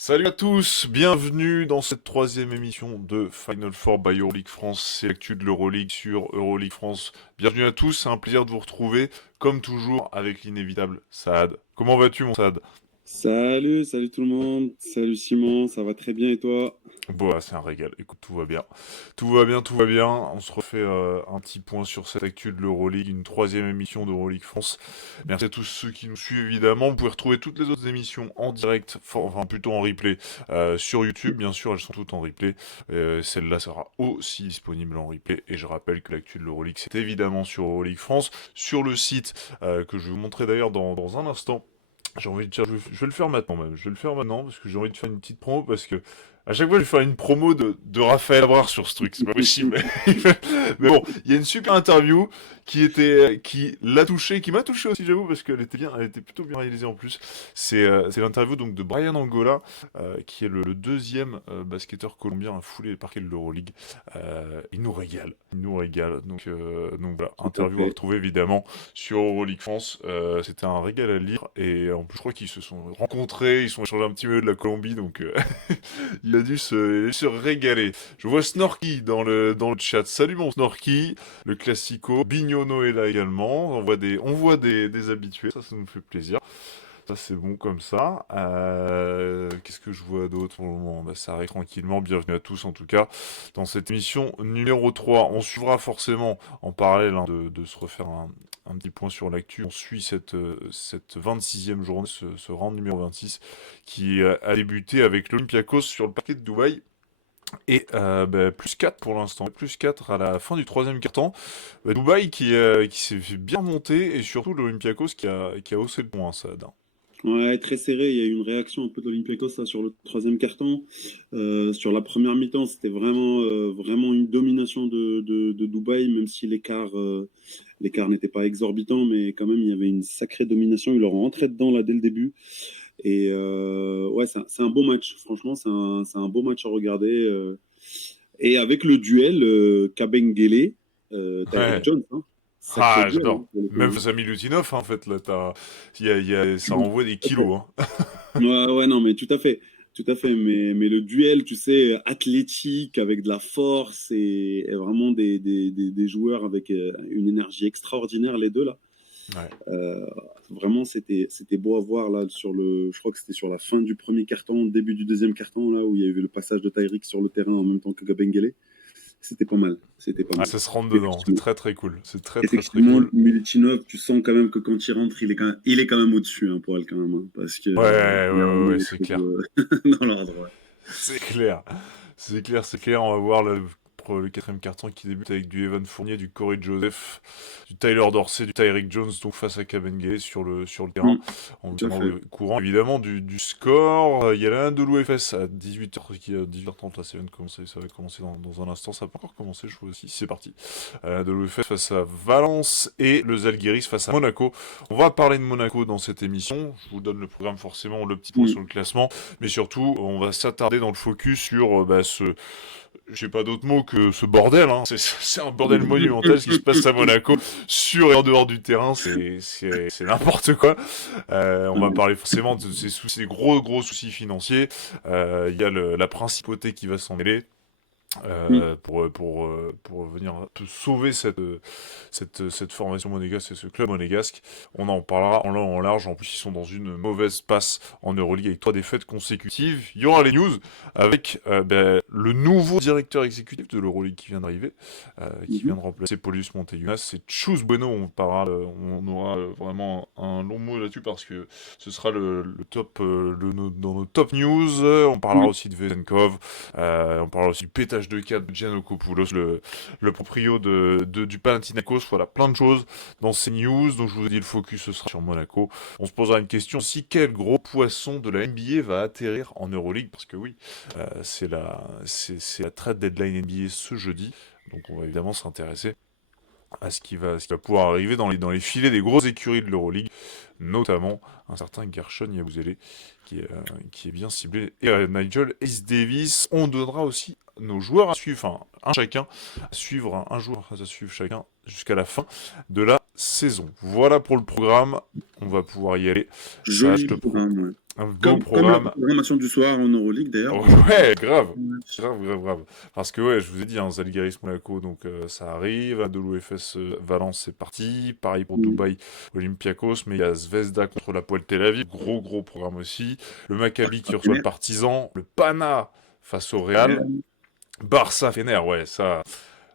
Salut à tous, bienvenue dans cette troisième émission de Final Four by Euroleague France, c'est l'actu de l'Euroleague sur Euroleague France. Bienvenue à tous, c'est un plaisir de vous retrouver, comme toujours, avec l'inévitable Saad. Comment vas-tu mon Saad? Salut tout le monde. Salut Simon, ça va très bien et toi? Bon, c'est un régal, écoute, tout va bien. Tout va bien, tout va bien. On se refait un petit point sur cette actu de l'Euroleague, une troisième émission d'Euroleague France. Merci à tous ceux qui nous suivent, évidemment. Vous pouvez retrouver toutes les autres émissions en direct, enfin plutôt en replay, sur YouTube. Bien sûr, elles sont toutes en replay. Celle-là sera aussi disponible en replay. Et je rappelle que l'actu de l'Euroleague, c'est évidemment sur Euroleague France, sur le site que je vais vous montrer d'ailleurs dans un instant. J'ai envie de dire, je vais le faire maintenant même. Je vais le faire maintenant parce que j'ai envie de faire une petite promo parce que à chaque fois je vais faire une promo de Raphaël Abrard sur ce truc, c'est pas possible. Mais bon, il y a une super interview qui l'a touché, qui m'a touché aussi j'avoue parce qu'elle était bien, elle était plutôt bien réalisée en plus. C'est l'interview donc de Brian Angola qui est le deuxième basketteur colombien à fouler les parquets de l'Euroleague. Il nous régale. Donc voilà, Tout à interview à fait. retrouver évidemment sur Euroleague France. C'était un régal à lire et en plus je crois qu'ils se sont rencontrés, ils sont échangés un petit peu de la Colombie donc il a dû se régaler. Je vois Snorky dans le chat. Salut mon Snorky, le classico. Bignono est là également. On voit des habitués, ça nous fait plaisir. Ça c'est bon comme ça. Qu'est-ce que je vois d'autre pour le moment? Bah, ça arrive tranquillement. Bienvenue à tous en tout cas dans cette émission numéro 3. On suivra forcément en parallèle de se refaire un petit point sur l'actu. On suit cette 26e journée, ce round numéro 26 qui a débuté avec l'Olympiakos sur le parquet de Dubaï. Et bah, plus 4 pour l'instant, plus 4 à la fin du troisième quart-temps. Dubaï qui s'est fait bien monter et surtout l'Olympiakos qui a haussé le point, ça. Ouais, très serré. Il y a eu une réaction un peu de l'Olympiakos là, sur le troisième carton. Sur la première mi-temps, c'était vraiment une domination de Dubaï, même si l'écart n'était pas exorbitant, mais quand même, il y avait une sacrée domination. Ils leur ont entré dedans là dès le début. Et ouais, c'est un beau match. Franchement, c'est un beau match à regarder. Et avec le duel Kabengele, Tyreek Ouais. Jones, hein. Sacré Ah, duel, hein, j'adore. pour le Même coup, hein. face à Milutinov, hein, en fait, là, ça envoie des Tout à fait. kilos, hein. Ouais, ouais, non, mais tout à fait. Tout à fait. Mais le duel, tu sais, athlétique, avec de la force et vraiment des joueurs avec une énergie extraordinaire, les deux, là. Ouais. Euh, Vraiment, c'était beau à voir, là, je crois que c'était sur la fin du premier carton, début du deuxième carton, là, où il y a eu le passage de Tyreek sur le terrain en même temps que Gabengele. C'était pas mal. C'était pas Ah, mal. ça se rentre dedans. C'est Effectivement. très très cool. C'est très très très Effectivement, cool. Milutinov, tu sens quand même que quand il rentre, il est quand même au-dessus, hein, pour elle, quand même, hein, parce que Ouais, ouais, il a ouais, remis ouais, les c'est choses clair. dans l'ordre. Ouais. C'est clair. C'est clair, c'est clair. On va voir pour le quatrième carton qui débute avec du Evan Fournier, du Corey Joseph, du Tyler Dorsey, du Tyreek Jones, donc face à Kabengele sur le terrain. Mm, On tout à tiendra fait. le courant évidemment du score. Il y a la de l'OFS à 18h30, là ça va commencer dans un instant. Ça n'a pas encore commencé, je vois aussi. C'est parti. De l'OFS face à Valence et le Zalgiris face à Monaco. On va parler de Monaco dans cette émission. Je vous donne le programme forcément, le petit point sur Mm. le classement. Mais surtout, on va s'attarder dans le focus sur j'ai pas d'autre mot que ce bordel. Hein. C'est un bordel monumental ce qui se passe à Monaco, sur et en dehors du terrain. C'est n'importe quoi. On va Ouais. parler forcément de ces soucis, des gros gros soucis financiers. Il y a la principauté qui va s'en mêler Mm. pour venir te sauver cette formation monégasque et ce club monégasque. On en parlera en long en large. En plus, ils sont dans une mauvaise passe en Euroleague avec 3 défaites consécutives. Il y aura les news avec le nouveau directeur exécutif de l'Euroleague qui vient d'arriver, qui vient Mhm. de remplacer Paulus Montejunas. C'est Chus Bueno. On aura vraiment un long mot là-dessus parce que ce sera le top, dans nos top news. On parlera Mm. aussi de Vezenkov. On parle aussi du pétage de câble de Giannakopoulos, le proprio du Panathinaikos. Voilà, plein de choses dans ces news. Donc je vous ai dit, le focus ce sera sur Monaco. On se posera une question si quel gros poisson de la NBA va atterrir en Euroleague, parce que oui, c'est la trade deadline NBA ce jeudi. Donc on va évidemment s'intéresser à ce qui va pouvoir arriver dans les filets des grosses écuries de l'Euroleague, notamment un certain Gershon Yabusele qui est bien ciblé, et Nigel Ace Davis. On donnera aussi nos joueurs à suivre, enfin un chacun à suivre, un joueur à suivre chacun jusqu'à la fin de la saison. Voilà pour le programme. On va pouvoir y aller. Ça, je Joli te programme, ouais. un beau Comme la programme. programmation du soir en Euroleague d'ailleurs. Oh, ouais, grave. Match. Grave, grave, grave. Parce que, ouais, je vous ai dit, hein, Zalgiris Monaco, donc ça arrive. Anadolu FS Valence, c'est parti. Pareil pour Mm. Dubaï Olympiakos. Mais il y a Zvezda contre la Poel Tel Aviv. Gros, gros programme aussi. Le Maccabi qui reçoit le Fener. Partizan. Le Pana face au Real. Fener. Barça Fener, ouais, ça.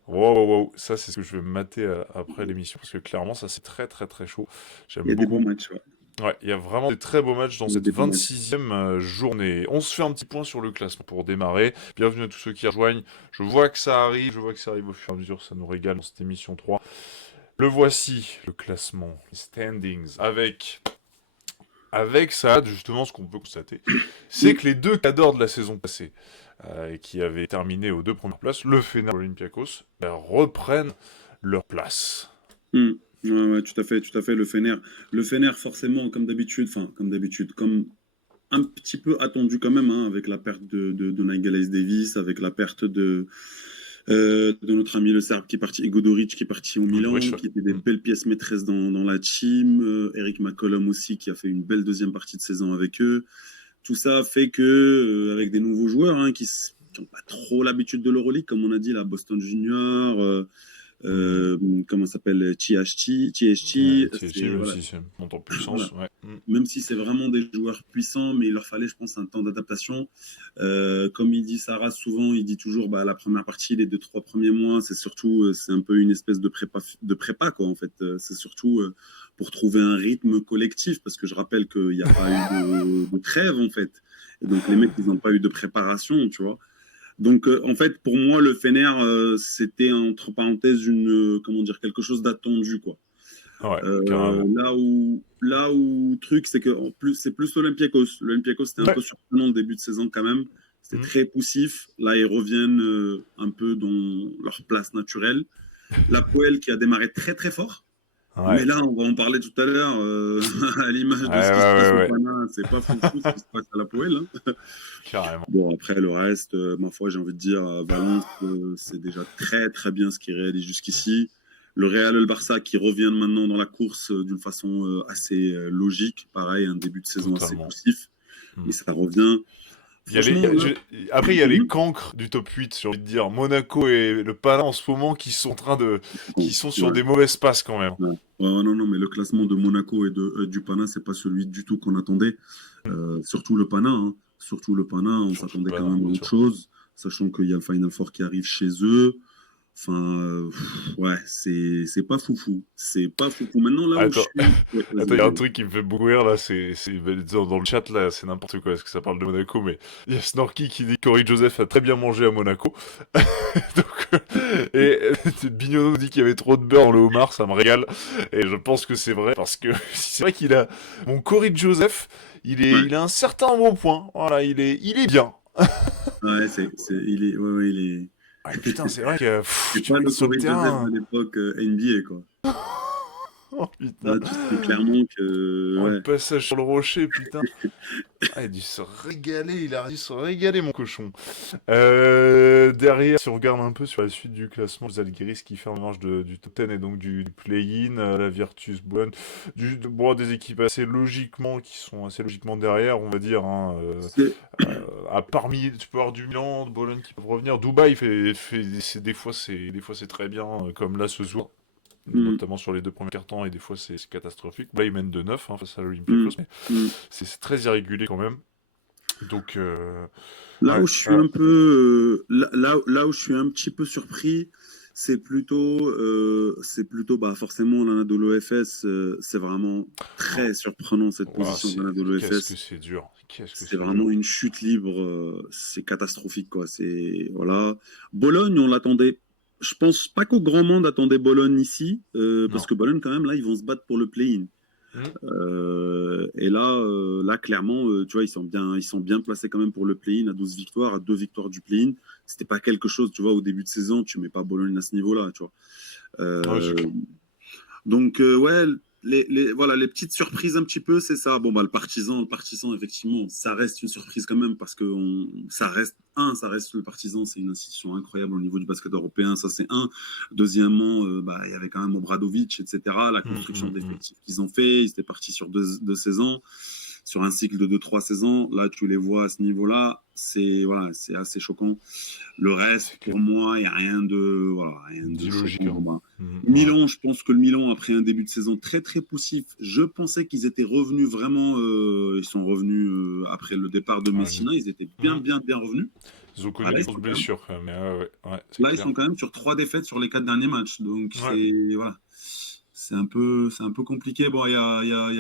Wow, wow, wow. Ça, c'est ce que je vais me mater après l'émission. Parce que clairement, ça, c'est très, très, très chaud. Il y J'aime a des beaux beaucoup. matchs, ouais. Ouais, il y a vraiment des très beaux matchs dans Il y a cette des beaux matchs. 26e journée. On se fait un petit point sur le classement pour démarrer. Bienvenue à tous ceux qui rejoignent. Je vois que ça arrive, je vois que ça arrive au fur et à mesure, ça nous régale dans cette émission 3. Le voici, le classement, les standings, avec ça, justement, ce qu'on peut constater, c'est que les deux cadors de la saison passée, qui avaient terminé aux 2 premières places, le Fener et l'Olympiakos, reprennent leur place. Mm. Ouais, ouais, tout à fait, le Fener. Le Fener, forcément, comme un petit peu attendu quand même, hein, avec la perte de Nigel Hayes Davis, avec la perte de notre ami le Serbe qui est parti, Godoric qui est parti au Milan, Goodrich, ouais. qui était des belles pièces maîtresses dans la team, Eric McCollum aussi qui a fait une belle deuxième partie de saison avec eux. Tout ça fait que, avec des nouveaux joueurs hein, qui n'ont pas trop l'habitude de l'Euroleague, comme on a dit, la Boston Junior, comment ça s'appelle, THT, Ouais, THT, même voilà, si c'est monte en voilà. puissance, ouais. Même si c'est vraiment des joueurs puissants, mais il leur fallait, je pense, un temps d'adaptation. Comme il dit Sarah souvent, il dit toujours, bah, la première partie, les 2-3 premiers mois, c'est surtout, c'est un peu une espèce de prépa quoi, en fait. C'est surtout pour trouver un rythme collectif, parce que je rappelle qu'il n'y a pas eu de trêve, en fait. Et donc, les mecs, ils n'ont pas eu de préparation, tu vois. Donc, en fait, pour moi, le Fener, c'était, entre parenthèses, comment dire, quelque chose d'attendu, quoi. Ouais, carrément. Là où truc, c'est que en plus, c'est plus l'Olympiakos. L'Olympiakos, c'était un Ouais. peu surprenant le début de saison quand même. C'était Mm. très poussif. Là, ils reviennent un peu dans leur place naturelle. La Poel qui a démarré très très fort. Mais Ouais. là, on va en parler tout à l'heure, à l'image Ouais, de ce qui se passe ouais, au ouais, ouais. Pana. C'est pas foufou ce qui se passe à la Poel. Hein. Carrément. Bon, après, le reste, ma foi, j'ai envie de dire, Valence, c'est déjà très très bien ce qu'ils réalisent jusqu'ici. Le Real et le Barça qui reviennent maintenant dans la course d'une façon assez logique. Pareil, un début de saison assez Totalement. poussif, Mm. mais ça revient. Il y a les, Franchement, là, Après, il y a les cancres du top 8, j'ai envie de dire. Monaco et le Pana en ce moment qui sont en train de. Qui sont sur ouais, des mauvaises passes quand même. ouais. Ouais, non, non, mais le classement de Monaco et du Pana, c'est pas celui du tout qu'on attendait. Surtout le Pana. Hein. Surtout le Pana, on Surtout le s'attendait quand Pana, même à bien autre sûr. chose, sachant qu'il y a le Final Four qui arrive chez eux. Enfin, ouais, c'est pas foufou. C'est pas foufou. Maintenant, là où je Attends, suis. Ouais, attends, vas-y, il y a un vas-y. truc qui me fait beaucoup rire là, dans le chat là, c'est n'importe quoi, parce que ça parle de Monaco, mais il y a Snorky qui dit que Cory Joseph a très bien mangé à Monaco. Donc, Bignono dit qu'il y avait trop de beurre dans le homard, ça me régale. Et je pense que c'est vrai, parce que c'est vrai qu'il a. Mon Cory Joseph, Ouais, il a un certain bon point. Voilà, il est bien. ouais, ouais, il est. Ah, putain, c'est vrai que C'est tu pas vois, il est le sur le Corey Joseph de terrain. l'époque NBA, quoi. Oh putain. Là, tu sais clairement que, Oh, le ouais. passage sur le rocher, putain. Ah, il a dû se régaler, mon cochon. Derrière, si on regarde un peu sur la suite du classement, les Zalgiris qui fait en marge du top 10 et donc du play-in, la Virtus Bologne, des équipes qui sont assez logiquement derrière, on va dire. Hein, C'est. parmi, tu peux avoir du Milan, de Bologne qui peuvent revenir. Dubaï des fois c'est très bien, comme là ce soir. Hmm, Notamment sur les 2 premiers cartons, et des fois c'est catastrophique. Là, ils mènent de 9 hein, face à hmm, l'Olympiakos, mais hmm. c'est très irrégulier quand même. Donc, Là ouais. où je suis un peu, là où je suis un petit peu surpris, c'est plutôt, bah, forcément l'Anadolu FS, c'est vraiment Oh, très surprenant cette ouah, position de l'Anadolu qu'est-ce que FS. c'est dur. Qu'est-ce que C'est c'est vraiment dur. une chute libre, c'est catastrophique, quoi. C'est, voilà. Bologne, on l'attendait. Je pense pas qu'au grand monde attendait Bologne ici, parce Non. que Bologne, quand même, là, ils vont se battre pour le play-in. Hmm. Et là, clairement, tu vois, ils sont bien placés quand même pour le play-in à 12 victoires, à 2 victoires du play-in. C'était pas quelque chose, tu vois, au début de saison, tu mets pas Bologne à ce niveau-là, tu vois. Ouais, c'est Euh, clair. donc, ouais. voilà, les petites surprises un petit peu, c'est ça. Bon, bah, le partisan, effectivement, ça reste une surprise quand même parce que ça reste le partisan, c'est une institution incroyable au niveau du basket européen, ça c'est un. Deuxièmement, bah, il y avait quand même Obradovic, etc. La construction d'effectifs qu'ils ont fait, ils étaient partis sur deux saisons, sur un cycle de 2-3 saisons. Là, tu les vois à ce niveau-là, c'est assez choquant. Le reste, C'est clair. pour moi, il n'y a rien de D'illogique, choquant. hein. Bah, Ouais. Milan, je pense que le Milan, après un début de saison très très poussif, je pensais qu'ils étaient revenus vraiment. Ils sont revenus après le départ de Ouais, Messina, ils étaient bien Mhm. bien bien revenus. Ils ont Bah, connu là, des ils grosses sont quand même, blessures quand même, mais ouais, c'est là, ils clair. sont quand même sur 3 défaites sur les 4 derniers matchs. Donc Ouais, voilà, c'est un peu compliqué. Bon, il y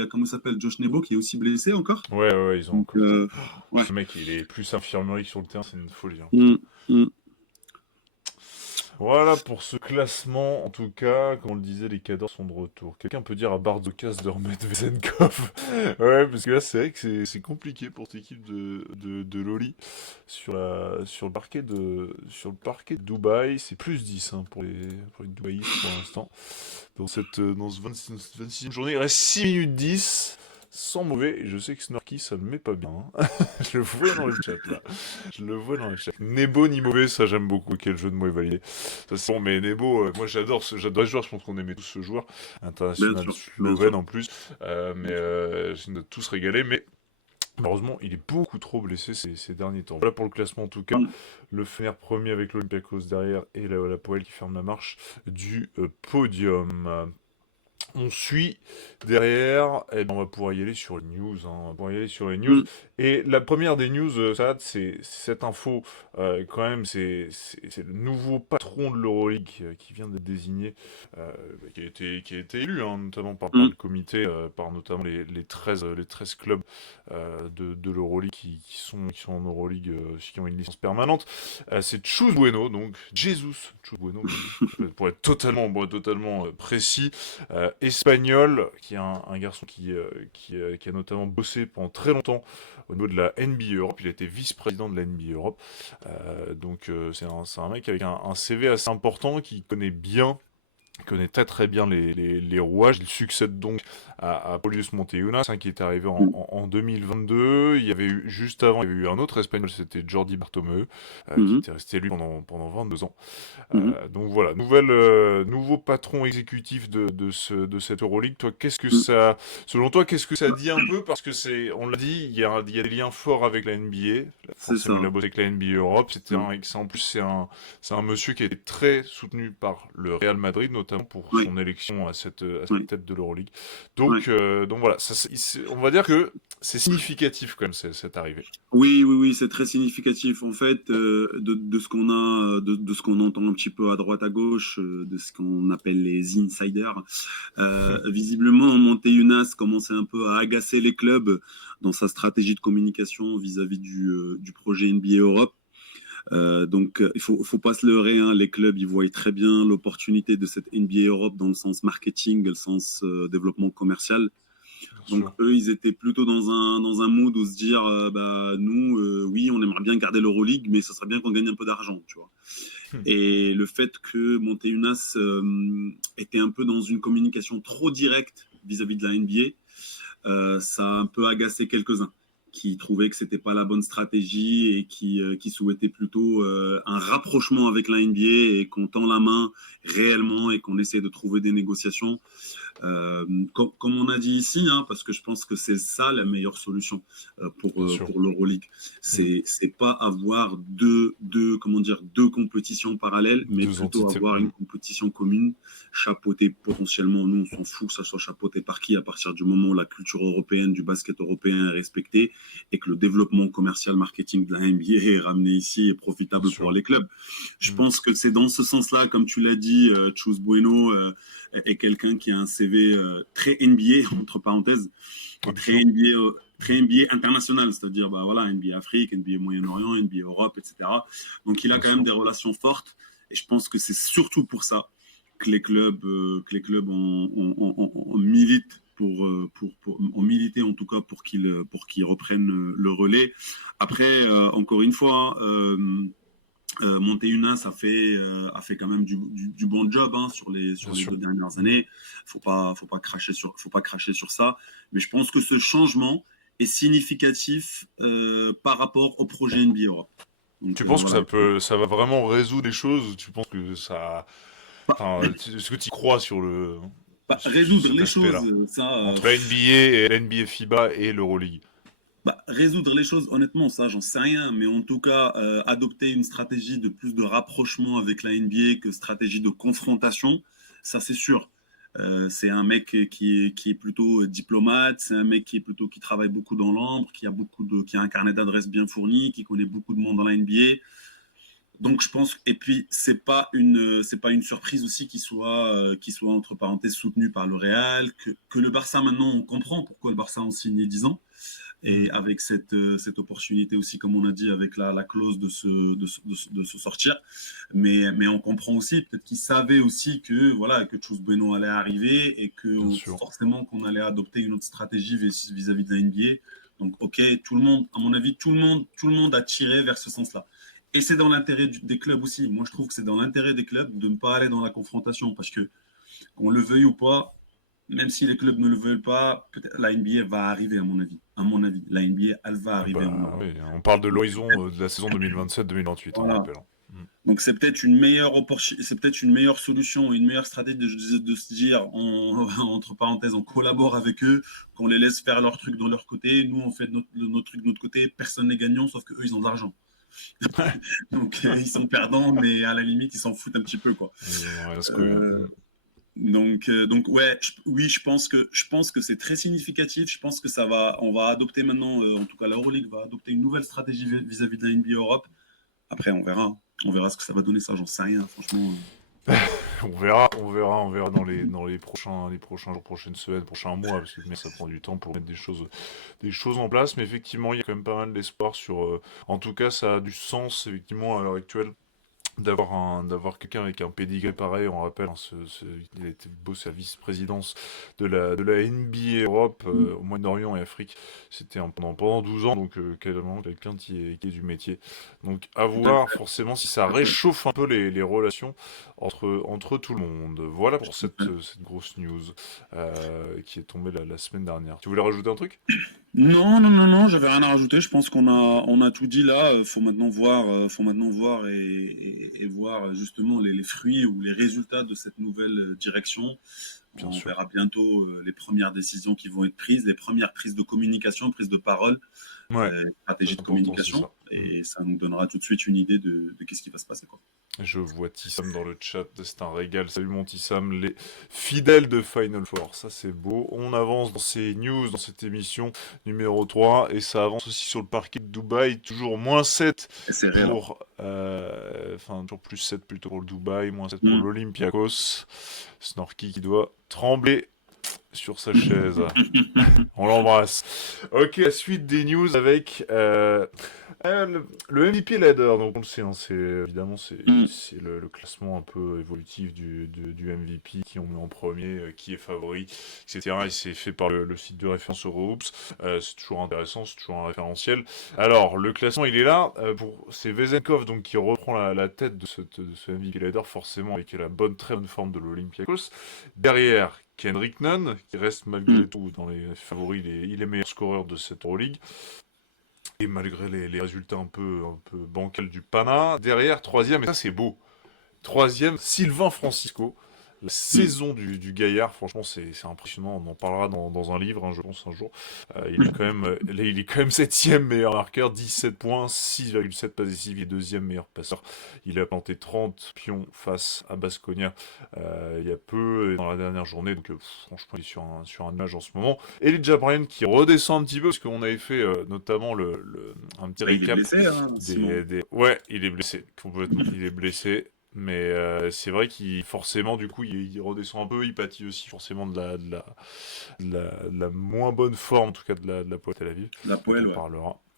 a comment ça s'appelle, Josh Nebo qui est aussi blessé encore. ouais, ils ont Donc encore. ouais. Ce mec, il est plus infirmerie que sur le terrain, c'est une folie, hein, putain. Mm, mm. Voilà pour ce classement, en tout cas, comme on le disait, les cadors sont de retour. Quelqu'un peut dire à Barzokas de remettre Vezenkov. Ouais, parce que là, c'est vrai que c'est compliqué pour cette équipe de Loli sur le parquet de Dubaï. C'est plus 10 hein, pour les Dubaïs pour l'instant. Dans ce 26e journée, il reste 6 minutes 10. Sans mauvais, et je sais que Snorky, ça le met pas bien, hein. Je le vois dans le chat, là. Je le vois dans le chat. Ni beau ni mauvais, ça j'aime beaucoup. Quel jeu de mots est validé. Ça, c'est bon, mais Nebo, moi j'adore ce joueur, je pense qu'on aimait tous ce joueur. Bien International sûr, bien slovène sûr. en plus. Mais Bien sûr. je nous a tous régalé. Mais malheureusement, il est beaucoup trop blessé ces derniers temps. Voilà pour le classement en tout cas. Mm, Le Fener premier avec l'Olympiakos derrière et la Poel qui ferme la marche du podium. On suit derrière, et ben on va pouvoir y aller sur les news. Hein, on va pouvoir y aller sur les news. mm, Et la première des news, Saad, c'est cette info, quand même, c'est le nouveau patron de l'Euroleague qui vient d'être désigné, qui a été élu, hein, notamment par le mm, comité, par notamment les 13 clubs de l'Euroleague qui sont en Euroleague, qui ont une licence permanente. C'est Chus Bueno, donc Jesus Chus Bueno, pour être totalement précis. Espagnol, qui est un garçon qui a notamment bossé pendant très longtemps au niveau de la NBA Europe. Il a été vice-président de la NBA Europe. Donc c'est un mec avec un CV assez important qui connaît très bien les rouages. Il succède donc à Paulius Monteunas, hein, qui est arrivé mm, en 2022. Juste avant, il y avait eu un autre Espagnol, c'était Jordi Bartomeu, qui mm, était resté lui pendant 22 ans. mm, Donc voilà, nouveau patron exécutif de cette Euroleague. Toi, mm. selon toi, qu'est-ce que ça dit un peu? Parce que on l'a dit, il y a des liens forts avec la NBA. C'est Forcément, il ça. a bossé avec la NBA Europe. Mm. En plus, c'est un monsieur qui a été très soutenu par le Real Madrid, notamment pour Oui, son élection à cette oui, tête de l'Euroleague. oui. Donc voilà, on va dire que c'est significatif quand même cette arrivée. Oui, oui, oui, c'est très significatif. En fait, de ce qu'on a, de ce qu'on entend un petit peu à droite, à gauche, de ce qu'on appelle les insiders, visiblement, Monteunas commençait un peu à agacer les clubs dans sa stratégie de communication vis-à-vis du projet NBA Europe. Donc, il faut pas se leurrer, hein, les clubs, ils voient très bien l'opportunité de cette NBA Europe dans le sens marketing, le sens développement commercial. Bien Donc sûr. eux, ils étaient plutôt dans un mood où se dire, bah nous, oui, on aimerait bien garder l'Euroleague, mais ça serait bien qu'on gagne un peu d'argent, tu vois. Et le fait que Monteunas était un peu dans une communication trop directe vis-à-vis de la NBA, ça a un peu agacé quelques-uns qui trouvaient que c'était pas la bonne stratégie et qui souhaitaient plutôt un rapprochement avec la NBA et qu'on tend la main réellement et qu'on essaie de trouver des négociations. Comme on a dit ici, hein, parce que je pense que c'est ça la meilleure solution Bien sûr. pour l'Euroleague. Mm. C'est pas avoir comment dire, deux compétitions parallèles, mais Deux plutôt entités. avoir une compétition commune, chapeautée potentiellement. Nous, on s'en fout que ça soit chapeauté par qui, à partir du moment où la culture européenne du basket européen est respectée et que le développement commercial marketing de la NBA est ramené ici et Bien profitable pour sûr. les clubs. Je Mm. pense que c'est dans ce sens-là, comme tu l'as dit, Chus Bueno est quelqu'un qui a un CV très NBA, entre parenthèses, Ah, et bien très sûr. NBA, très NBA international, c'est-à-dire bah, voilà, NBA Afrique, NBA Moyen-Orient, NBA Europe, etc. Donc il a Bien quand même sûr. des relations fortes, et je pense que c'est surtout pour ça que les clubs militent ont milité en tout cas pour qu'ils reprennent le relais. Après, encore une fois, Monter une a fait quand même du bon job hein, sur Bien les sûr. 2 dernières années. Faut pas cracher sur ça. Mais je pense que ce changement est significatif par rapport au projet NBA Europe. Donc Tu penses que voilà. ça va vraiment résoudre les choses ou tu penses que ça, Bah, enfin, est-ce que tu y crois sur sur résoudre cet les choses, aspect-là ça, entre la NBA et la NBA FIBA et l'Euroleague? résoudre les choses, honnêtement, ça, j'en sais rien. Mais en tout cas, adopter une stratégie de plus de rapprochement avec la NBA que stratégie de confrontation, ça, c'est sûr. C'est un mec qui est plutôt diplomate, c'est un mec qui travaille beaucoup dans l'ombre, qui a un carnet d'adresses bien fourni, qui connaît beaucoup de monde dans la NBA. Donc je pense, et puis c'est pas une surprise aussi qu'il soit entre parenthèses soutenu par le Real, que le Barça maintenant on comprend pourquoi le Barça a signé 10 ans. Hmm. Et avec cette opportunité aussi, comme on a dit, avec la clause de se sortir. Mais on comprend aussi, peut-être qu'ils savaient aussi que, voilà, que Chus Bueno allait arriver et que Bien sûr. forcément qu'on allait adopter une autre stratégie vis-à-vis de la NBA. Donc, ok, tout le monde, à mon avis, tout le monde a tiré vers ce sens-là. Et c'est dans l'intérêt des clubs aussi. Moi, je trouve que c'est dans l'intérêt des clubs de ne pas aller dans la confrontation parce que, qu'on le veuille ou pas, même si les clubs ne le veulent pas, peut-être la NBA va arriver, à mon avis. À mon avis, la NBA, elle va Ah arriver en bah Europe. oui, on parle de Donc, l'horizon de la saison 2027-2028, on voilà. rappelle, hein. Hmm. Donc c'est peut-être une meilleure solution, une meilleure stratégie de se dire, entre parenthèses, on collabore avec eux, qu'on les laisse faire leur truc de leur côté, nous on fait notre truc de notre côté, personne n'est gagnant, sauf que eux ils ont de l'argent. Donc ils sont perdants, mais à la limite ils s'en foutent un petit peu quoi. Ils en ont rien à secouer, hein. Euh, Hmm. donc ouais, oui, je pense que c'est très significatif. Je pense que on va adopter maintenant, en tout cas la Euroleague va adopter une nouvelle stratégie vis-à-vis de la NBA Europe. Après, on verra. On verra ce que ça va donner, ça, j'en sais rien, franchement. On verra dans les prochains jours, prochaines semaines, prochains mois, parce que mais ça prend du temps pour mettre des choses en place. Mais effectivement, il y a quand même pas mal d'espoir sur. En tout cas, ça a du sens effectivement à l'heure actuelle d'avoir quelqu'un avec un pédigré pareil. On rappelle, hein, il a été bossé à vice-présidence de la NBA Europe Mm. au Moyen-Orient et Afrique. C'était pendant 12 ans, donc carrément quelqu'un qui est du métier. Donc à Tout à voir fait, forcément si ça tout à fait, réchauffe un peu les relations entre tout le monde. Voilà pour tout à fait. cette grosse news qui est tombée la semaine dernière. Tu voulais rajouter un truc? Non, j'avais rien à rajouter. Je pense Ok, on a tout dit là. Faut maintenant voir et voir justement les fruits ou les résultats de cette nouvelle direction. bien On sûr. verra bientôt les premières décisions qui vont être prises, les premières prises de communication, prises de parole, Ouais, stratégie c'est de important, c'est communication. ça. Hmm. Et ça nous donnera tout de suite une idée de qu'est-ce qui va se passer, quoi. Je vois Tissam dans le chat, c'est un régal. Salut mon Tissam, les fidèles de Final Four, ça c'est beau. On avance dans ces news, dans cette émission numéro 3 et ça avance aussi sur le parquet de Dubaï, toujours -7 Et c'est réel, là. pour... Enfin, toujours +7 plutôt pour le Dubaï, -7 pour Mm. l'Olympiakos. Snorky qui doit trembler sur sa chaise. On l'embrasse. Ok, la suite des news avec le MVP ladder. Donc on le sait, hein, c'est évidemment Mm. c'est le classement un peu évolutif du MVP qui on met en premier, qui est favori, etc. Et c'est fait par le site de référence Eurohoops. C'est toujours intéressant, c'est toujours un référentiel. Alors le classement il est là pour c'est Vezenkov donc qui reprend la tête de ce MVP ladder forcément avec la très bonne forme de l'Olympiakos. Derrière, Kendrick Nunn, qui reste Mm. malgré tout dans les favoris, il est meilleur scoreur de cette Euroleague. Et malgré les résultats un peu bancals du Pana. Derrière, troisième, et ça c'est beau. Troisième, Sylvain Francisco. La Mm. saison du gaillard, franchement, c'est impressionnant. On en parlera dans un livre, hein, je pense, un jour. Il est quand même septième meilleur marqueur, 17 points, 6,7 passes décisives, il est deuxième meilleur passeur. Il a planté 30 pions face à Baskonia il y a peu, dans la dernière journée. Donc, franchement, il est sur un nuage en ce moment. Elijah Bryan qui redescend un petit peu, parce qu'on avait fait notamment un petit Bah, il est récap blessé, hein, Simon. Ouais, il est blessé, complètement. Il est blessé. Mais c'est vrai qu'il forcément du coup il redescend un peu, il pâtit aussi forcément de la moins bonne forme en tout cas de la Poel Tel Aviv, La poêle, ouais.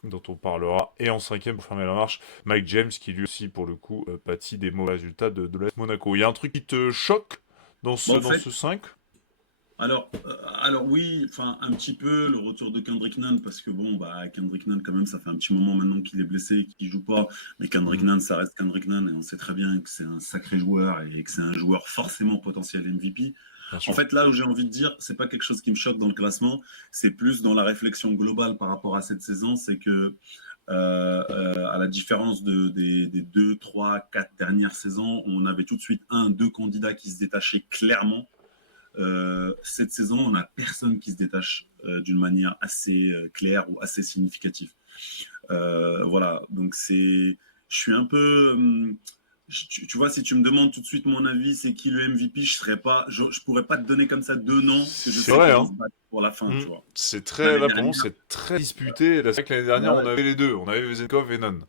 dont on parlera. Et en cinquième pour fermer la marche, Mike James qui lui aussi pour le coup pâtit des mauvais résultats de l'AS Monaco. Il y a un truc qui te choque Bon, dans ce 5? Alors oui, enfin un petit peu le retour de Kendrick Nunn parce que bon bah Kendrick Nunn quand même ça fait un petit moment maintenant qu'il est blessé, qu'il joue pas, mais Kendrick Mm, Nunn ça reste Kendrick Nunn et on sait très bien que c'est un sacré joueur et que c'est un joueur forcément potentiel MVP. bien En sûr. fait là où j'ai envie de dire c'est pas quelque chose qui me choque dans le classement, c'est plus dans la réflexion globale par rapport à cette saison, c'est que à la différence des 2, 3, 4 dernières saisons, on avait tout de suite un, deux candidats qui se détachaient clairement. Cette saison, on n'a personne qui se détache d'une manière assez claire ou assez significative. Voilà, donc je suis un peu, tu vois, si tu me demandes tout de suite mon avis, c'est qui le MVP, je pourrais pas te donner comme ça deux noms parce que je C'est sais vrai, qu'ils vont hein. se battre pour la fin, Mm. tu vois. C'est très, L'année là, pour moi, dernière, c'est très disputé. Là, c'est vrai que l'année dernière, bah on ouais. avait les deux. On avait Vezenkov et Nunn.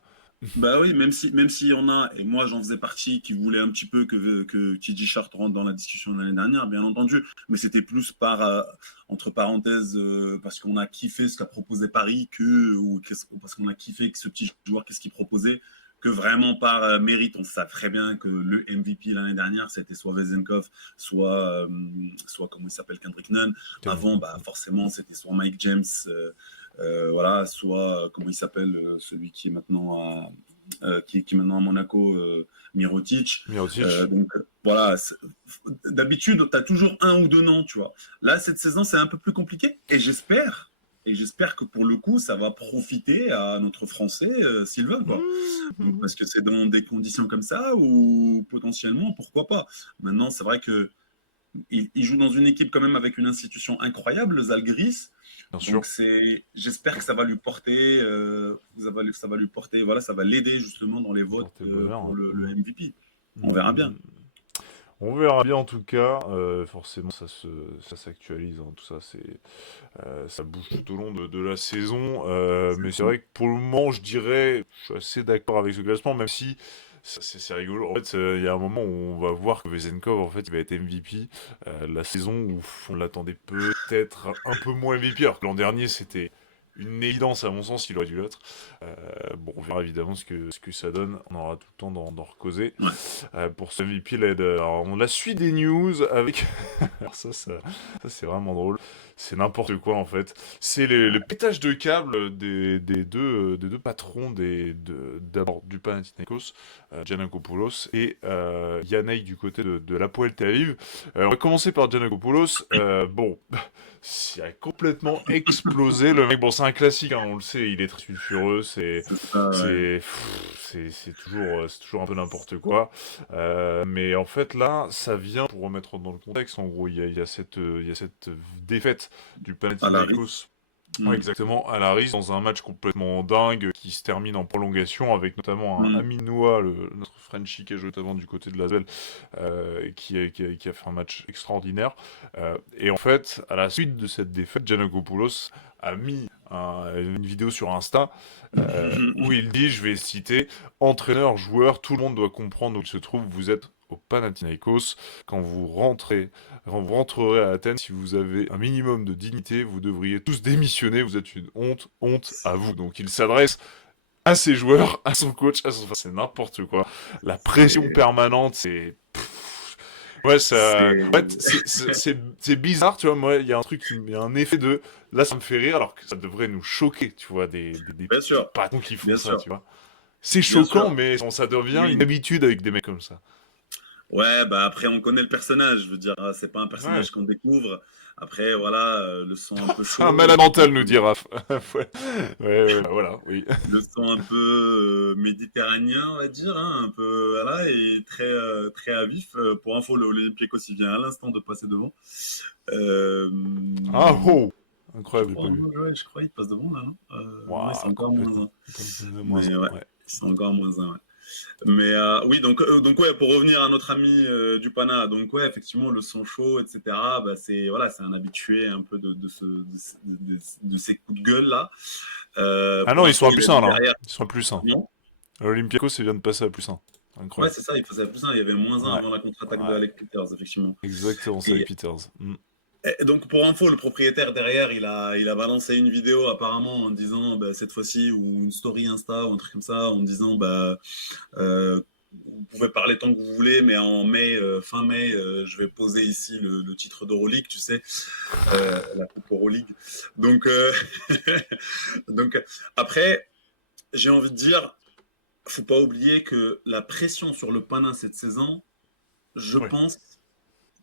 Bah oui, même si on a, et moi j'en faisais partie, qui voulait un petit peu que TJ Shart rentre dans la discussion de l'année dernière, bien entendu, mais c'était plus entre parenthèses, parce qu'on a kiffé ce qu'a proposé Paris, parce qu'on a kiffé que ce petit joueur, qu'est-ce qu'il proposait, que vraiment par mérite. On savait très bien que le MVP l'année dernière, c'était soit Vezenkov, soit comment il s'appelle, Kendrick Nunn. Kendrick Avant, Nunn. bah, forcément, c'était soit Mike James, voilà, soit, comment il s'appelle, celui qui est maintenant qui est maintenant à Monaco, Mirotic. Mirotic. Donc voilà, d'habitude, tu as toujours un ou deux noms, tu vois. Là, cette saison, c'est un peu plus compliqué et j'espère que pour le coup, ça va profiter à notre Français, Sylvain, quoi. Donc, Mhm. parce que c'est dans des conditions comme ça ou potentiellement, pourquoi pas. Maintenant, c'est vrai que il joue dans une équipe quand même avec une institution incroyable, le Zalgiris. Bien sûr. Donc j'espère que ça va lui porter, ça va lui porter, voilà, ça va l'aider justement dans les votes Portez bonheur, pour hein. le Mm. MVP. On Mm, verra mm, bien. mm. On verra bien en tout cas. Forcément, ça s'actualise, hein, tout ça, ça bouge tout au long de la saison. Mais c'est vrai que pour le moment, je dirais, je suis assez d'accord avec ce classement, même si c'est rigolo. En fait, il y a un moment où on va voir que Vezenkov, en fait, il va être MVP. La saison où on l'attendait peut-être un peu moins MVP, alors que l'an dernier, c'était une évidence à mon sens, il aurait dû l'être. Bon, on verra évidemment ce que ça donne. On aura tout le temps d'en recauser. Ouais. Pour ce MVP, là, alors, on la suit des news avec. Alors ça c'est vraiment drôle. C'est n'importe quoi en fait. C'est le pétage de câble des deux patrons d'abord du Panathinaikos, Giannakopoulos et Yannick du côté de l'Hapoel Tel Aviv. On va commencer par Giannakopoulos. Bon, il a complètement explosé le mec. Bon, c'est un classique, hein, on le sait, il est très sulfureux, C'est ça, ouais. c'est toujours un peu n'importe quoi. Mais en fait, là, ça vient, pour remettre dans le contexte, en gros, il y a cette défaite du À la risque. Panathinaikos. Ouais, Mm. exactement, à la Rize, dans un match complètement dingue qui se termine en prolongation avec notamment un Mm. Amin Noah, notre Frenchie qui a joué notamment du côté de la qui a fait un match extraordinaire. Et en fait, à la suite de cette défaite, Giannakopoulos a mis une vidéo sur Insta où il dit, je vais citer, entraîneur, joueur, tout le monde doit comprendre où il se trouve, vous êtes au Panathinaikos, quand vous rentrerez à Athènes, si vous avez un minimum de dignité, vous devriez tous démissionner, vous êtes une honte, honte à vous. Donc il s'adresse à ses joueurs, à son coach, enfin, c'est n'importe quoi. La pression C'est, permanente, ouais, en fait, c'est, c'est bizarre, tu vois, moi, il y a un effet de, là, ça me fait rire, alors que ça devrait nous choquer, tu vois, bien des sûr, patrons qui font bien ça, sûr, tu vois. C'est bien choquant, sûr. mais ça devient une Oui. habitude avec des mecs comme ça. Ouais, bah après on connaît le personnage, je veux dire, c'est pas un Ouais. personnage qu'on découvre. Après voilà, le son un peu C'est un chaud, malade mental, nous dit Raph. Ouais, ouais, bah voilà, oui. le son un peu méditerranéen, on va dire, hein, un peu voilà, et très à vif. Pour info, le Olympiakos il vient à l'instant de passer devant. Euh, Ah oh! je Incroyable, j'ai crois, pas hein, vu. ouais, je crois, il passe devant là, non? Non, ils sont Waouh, encore à moins complètement. un. Complètement moins Mais ouais, un, ouais. ils sont encore à moins un. Ouais. Mais oui, donc ouais, pour revenir à notre ami du Pana, donc ouais, effectivement, le son chaud, etc. Bah, c'est voilà, c'est un habitué un peu de ces coups de gueule là. Ah non, Pour ils sont info, à il plus a mis 1 là, hein. derrière. Ils sont à plus 1. Non. L'Olympiakos, ça vient de passer à plus 1. Ouais, Incroyable. c'est ça, il faisait plus un. Il y avait moins un Ouais, avant la contre-attaque de ouais. Alec Peters, effectivement. Exactement, c'est avec Et, Peters. Mm. et donc pour info, le propriétaire derrière, il a balancé une vidéo apparemment en disant bah, cette fois-ci ou une story Insta ou un truc comme ça en disant bah euh, vous pouvez parler tant que vous voulez, mais en mai, fin mai, je vais poser ici le titre d'Euroleague, tu sais, la Coupe Euroleague. Donc, donc après, j'ai envie de dire, faut pas oublier que la pression sur le Pana cette saison, je Oui, pense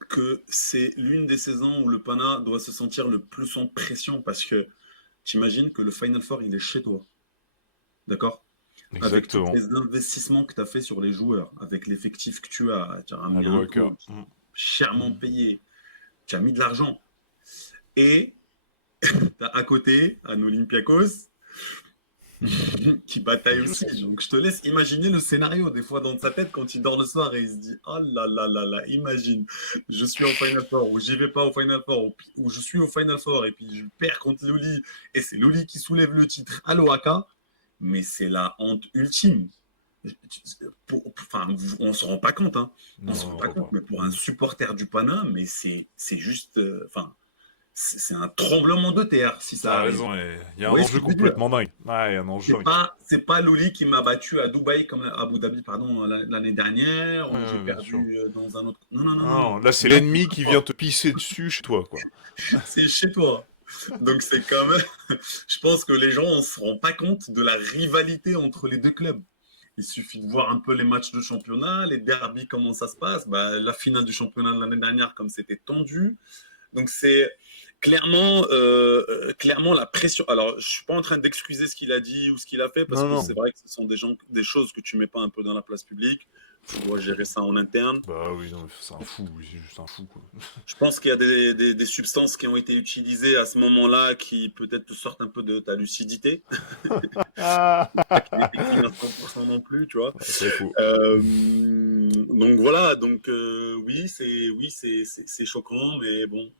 que c'est l'une des saisons où le Pana doit se sentir le plus en pression parce que t'imagines que le Final Four, il est chez toi. D'accord? Avec tous exactement. les investissements que tu as fait sur les joueurs, avec l'effectif que tu as À ramené un l'Oaka. coach, chèrement Mm. payé, tu as mis de l'argent. Et tu as à côté un Olympiakos qui bataille aussi. Donc je te laisse imaginer le scénario des fois dans sa tête quand il dort le soir et il se dit oh là là là là, imagine, je suis au Final Four ou j'y vais pas au Final Four ou je suis au Final Four et puis je perds contre Loli et c'est Loli qui soulève le titre à l'Oaka, mais c'est la honte ultime. Enfin, on se rend pas compte, hein. On se Non, rend on pas voit compte, pas. mais pour un supporter du Pana, mais c'est juste, enfin, c'est un tremblement de terre si ça T'as arrive. raison, et il y a Vous un voyez ce que enjeu je veux dire? complètement dingue. Ouais, il y a un enjeu dingue. C'est pas Loli qui m'a battu à Dubaï comme à Abu Dhabi, pardon, l'année dernière, Ouais, où j'ai ouais, bien sûr. perdu dans un autre. Non, non, non, non, Non, non. là, c'est Là, l'ennemi qui vient te pisser dessus chez toi, quoi. c'est chez toi. Donc c'est quand même. Je pense que les gens ne se rendent pas compte de la rivalité entre les deux clubs. Il suffit de voir un peu les matchs de championnat, les derbies, comment ça se passe. Bah, la finale du championnat de l'année dernière, comme c'était tendu. Donc c'est clairement la pression. Alors je suis pas en train d'excuser ce qu'il a dit ou ce qu'il a fait parce Non, que non. c'est vrai que ce sont des choses que tu mets pas un peu dans la place publique. Tu dois gérer ça en interne. Bah oui, non, mais c'est un fou, c'est juste un fou, quoi. Je pense qu'il y a des substances qui ont été utilisées à ce moment-là qui peut-être te sortent un peu de ta lucidité. Pas qu'il était clean à 100% non plus, tu vois. C'est faux. Donc voilà, donc c'est choquant, mais bon,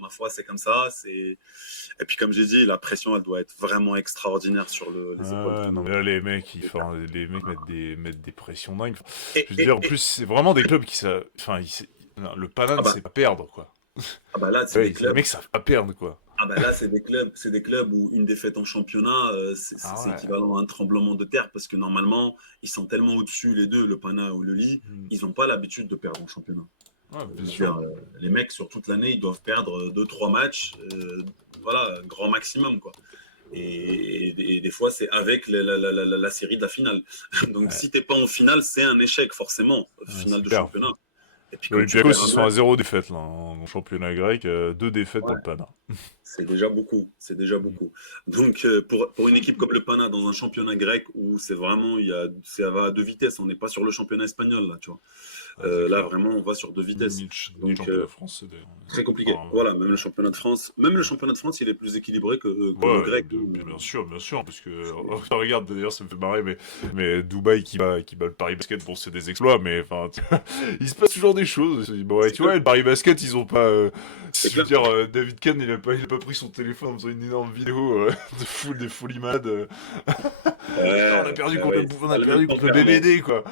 ma foi, c'est comme ça. Et puis comme j'ai dit, la pression, elle doit être vraiment extraordinaire sur les épaules Non mais là les mecs des pères. les mecs mettent des pressions dingues. Enfin, Et, je veux et, dire en et- plus c'est vraiment des clubs qui ça enfin non, le Pana ah ne bah, sait pas perdre quoi. ah bah là, Ouais, les mecs savent pas perdre quoi. ah bah là, c'est des clubs où une défaite en championnat, Ah c'est ouais. équivalent à un tremblement de terre parce que normalement, ils sont tellement au-dessus les deux, le Pana ou le Lee, Hmm. ils n'ont pas l'habitude de perdre en championnat. Ouais, Je bien veux sûr. dire, les mecs sur toute l'année, ils doivent perdre deux trois matchs, voilà, grand maximum quoi. Et des fois, c'est avec la série de la finale. Donc, Ouais, si t'es pas en finale, c'est un échec, forcément, ouais, finale c'est de clair. championnat. Et puis, quand tu L'Olympiakos perds ils un sont à match, zéro défaite là en championnat grec, deux défaites ouais, pour le Pana. c'est déjà beaucoup. C'est déjà Hmm. beaucoup. Donc, pour une équipe comme le Pana, dans un championnat grec où c'est vraiment, ça va à deux vitesses, on n'est pas sur le championnat espagnol, là, tu vois. Ouais, c'est Là, clair. vraiment, on va sur deux vitesses. Ni le Donc, championnat français d'ailleurs. très compliqué. Enfin, Voilà, même le championnat de France, il est plus équilibré que le ouais, grec. bien sûr, parce que C'est- regarde d'ailleurs ça me fait marrer, mais Dubaï qui bat le Paris Basket, bon c'est des exploits, mais enfin il se passe toujours des choses. Bon ouais, C'est tu vois, clair. le Paris Basket ils ont pas, C'est je veux clair. dire David Kahn il a pas pris son téléphone en faisant une énorme vidéo de folie mad. Ah, Ouais, ouais, ouais, c'est on pas a le même perdu contre le tempérament. BBD quoi.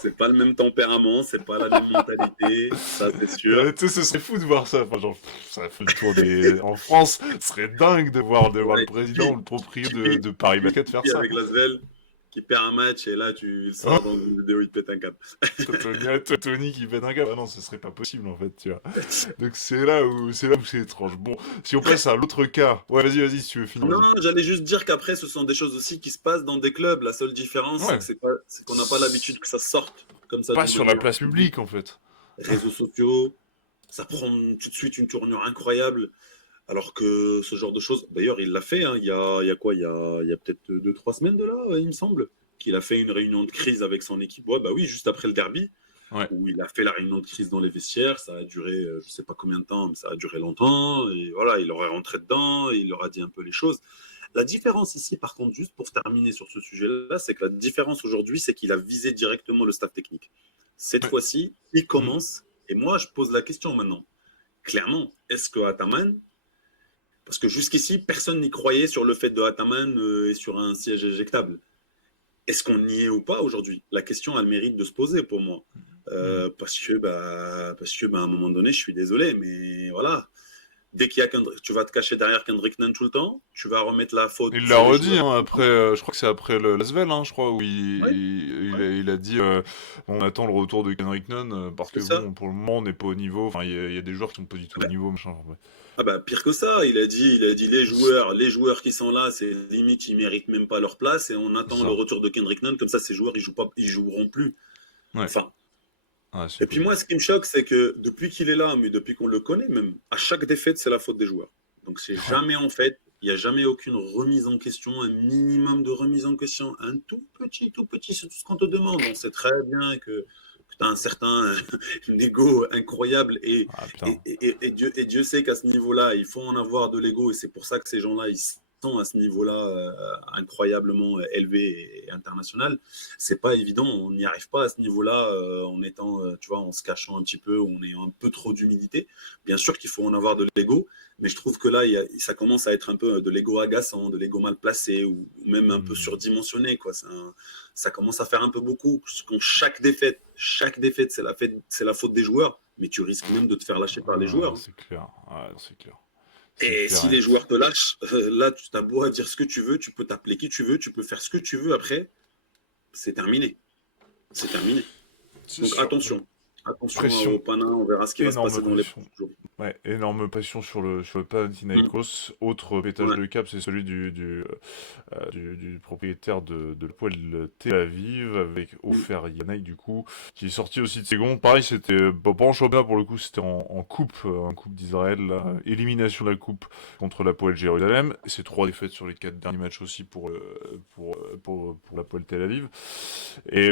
C'est pas le même tempérament, c'est pas la même mentalité, ça c'est sûr. Tu sais, ce serait fou de voir ça. Enfin, genre, ça fait le tour des. En France, ce serait dingue de voir le Ouais, président ou le proprio Tipeee, de Paris Basket faire ça. avec Lasvel, qui perd un match et là tu le sors dans une vidéo, il te pète un câble. Tony qui pète un câble. Ah non, ce serait pas possible en fait, tu vois. Donc c'est là où c'est étrange. Bon, si on passe à l'autre cas. Ouais, vas-y, si tu veux finir, Non, vas-y. j'allais juste dire qu'après ce sont des choses aussi qui se passent dans des clubs. La seule différence c'est Ouais. que c'est qu'on n'a pas l'habitude que ça sorte comme ça Pas de sur la manière place publique. publique en fait. Réseaux sociaux, ça prend tout de suite une tournure incroyable. Alors que ce genre de choses, d'ailleurs, il l'a fait, hein, il y a quoi, il y a peut-être deux, trois semaines de là, il me semble, qu'il a fait une réunion de crise avec son équipe. Ouais, bah oui, juste après le derby, Ouais. où il a fait la réunion de crise dans les vestiaires. Ça a duré, je sais pas combien de temps, mais ça a duré longtemps. Et voilà, il leur est rentré dedans, et il leur a dit un peu les choses. La différence ici, par contre, juste pour terminer sur ce sujet-là, c'est que la différence aujourd'hui, c'est qu'il a visé directement le staff technique. Cette Ouais. fois-ci, il Mm. commence, et moi, je pose la question maintenant. Clairement, est-ce que Ataman, parce que jusqu'ici, personne n'y croyait sur le fait de Ataman et sur un siège éjectable. Est-ce qu'on y est ou pas aujourd'hui? La question a le mérite de se poser pour moi. Mm. Parce que, à un moment donné, je suis désolé, mais voilà, dès qu'il y a tu vas te cacher derrière Kendrick Nunn tout le temps, tu vas remettre la faute Il l'a sur les redit joueurs. après, je crois que c'est après l'Asvel, je crois, où Ouais, il a dit on attend le retour de Kendrick Nunn parce que c'est ça. bon, pour le moment, on n'est pas au niveau. Enfin, il y a des joueurs qui sont pas du tout au niveau, machin. Ouais. Ah bah pire que ça, il a dit les joueurs qui sont là, c'est limite ils méritent même pas leur place et on C'est attend le ça. retour de Kendrick Nunn comme ça ces joueurs ils joueront plus. Ouais. Enfin. Ah, c'est Et puis cool. moi ce qui me choque c'est que depuis qu'il est là, mais depuis qu'on le connaît même, à chaque défaite c'est la faute des joueurs. Donc c'est jamais en fait, il n'y a jamais aucune remise en question, un minimum de remise en question, un tout petit, c'est tout ce qu'on te demande. On sait très bien que tu as un certain ego incroyable Ah putain. et Dieu sait qu'à ce niveau-là, il faut en avoir de l'ego et c'est pour ça que ces gens-là, ils sont à ce niveau-là incroyablement élevé et international. C'est pas évident, on n'y arrive pas à ce niveau-là en étant, tu vois, en se cachant un petit peu, on est un peu trop d'humilité. Bien sûr qu'il faut en avoir de l'ego, mais je trouve que là, ça commence à être un peu de l'ego agaçant, de l'ego mal placé ou même un peu surdimensionné, quoi. Ça commence à faire un peu beaucoup. Chaque défaite, c'est la faute des joueurs, mais tu risques même de te faire lâcher par les joueurs. C'est clair. Ouais, c'est clair. Et si les joueurs te lâchent, là, tu t'as beau à dire ce que tu veux, tu peux t'appeler qui tu veux, tu peux faire ce que tu veux après, c'est terminé. C'est terminé. Donc sûr. attention Pression. au Pana, on verra ce qui va se Énorme passer dans les pression. prochains jours. Ouais, énorme pression sur le Panathinaikos. Autre pétage Ouais. de cap, c'est celui du propriétaire de l'Hapoel Tel Aviv avec Ofer Yannick du coup, qui est sorti aussi de ses gonds. Pareil, c'était pas en championnat pour le coup, c'était en coupe d'Israël, là. Élimination de la coupe contre l'Hapoel Jérusalem. C'est 3 défaites sur les 4 derniers matchs aussi pour l'Hapoel Tel Aviv. Et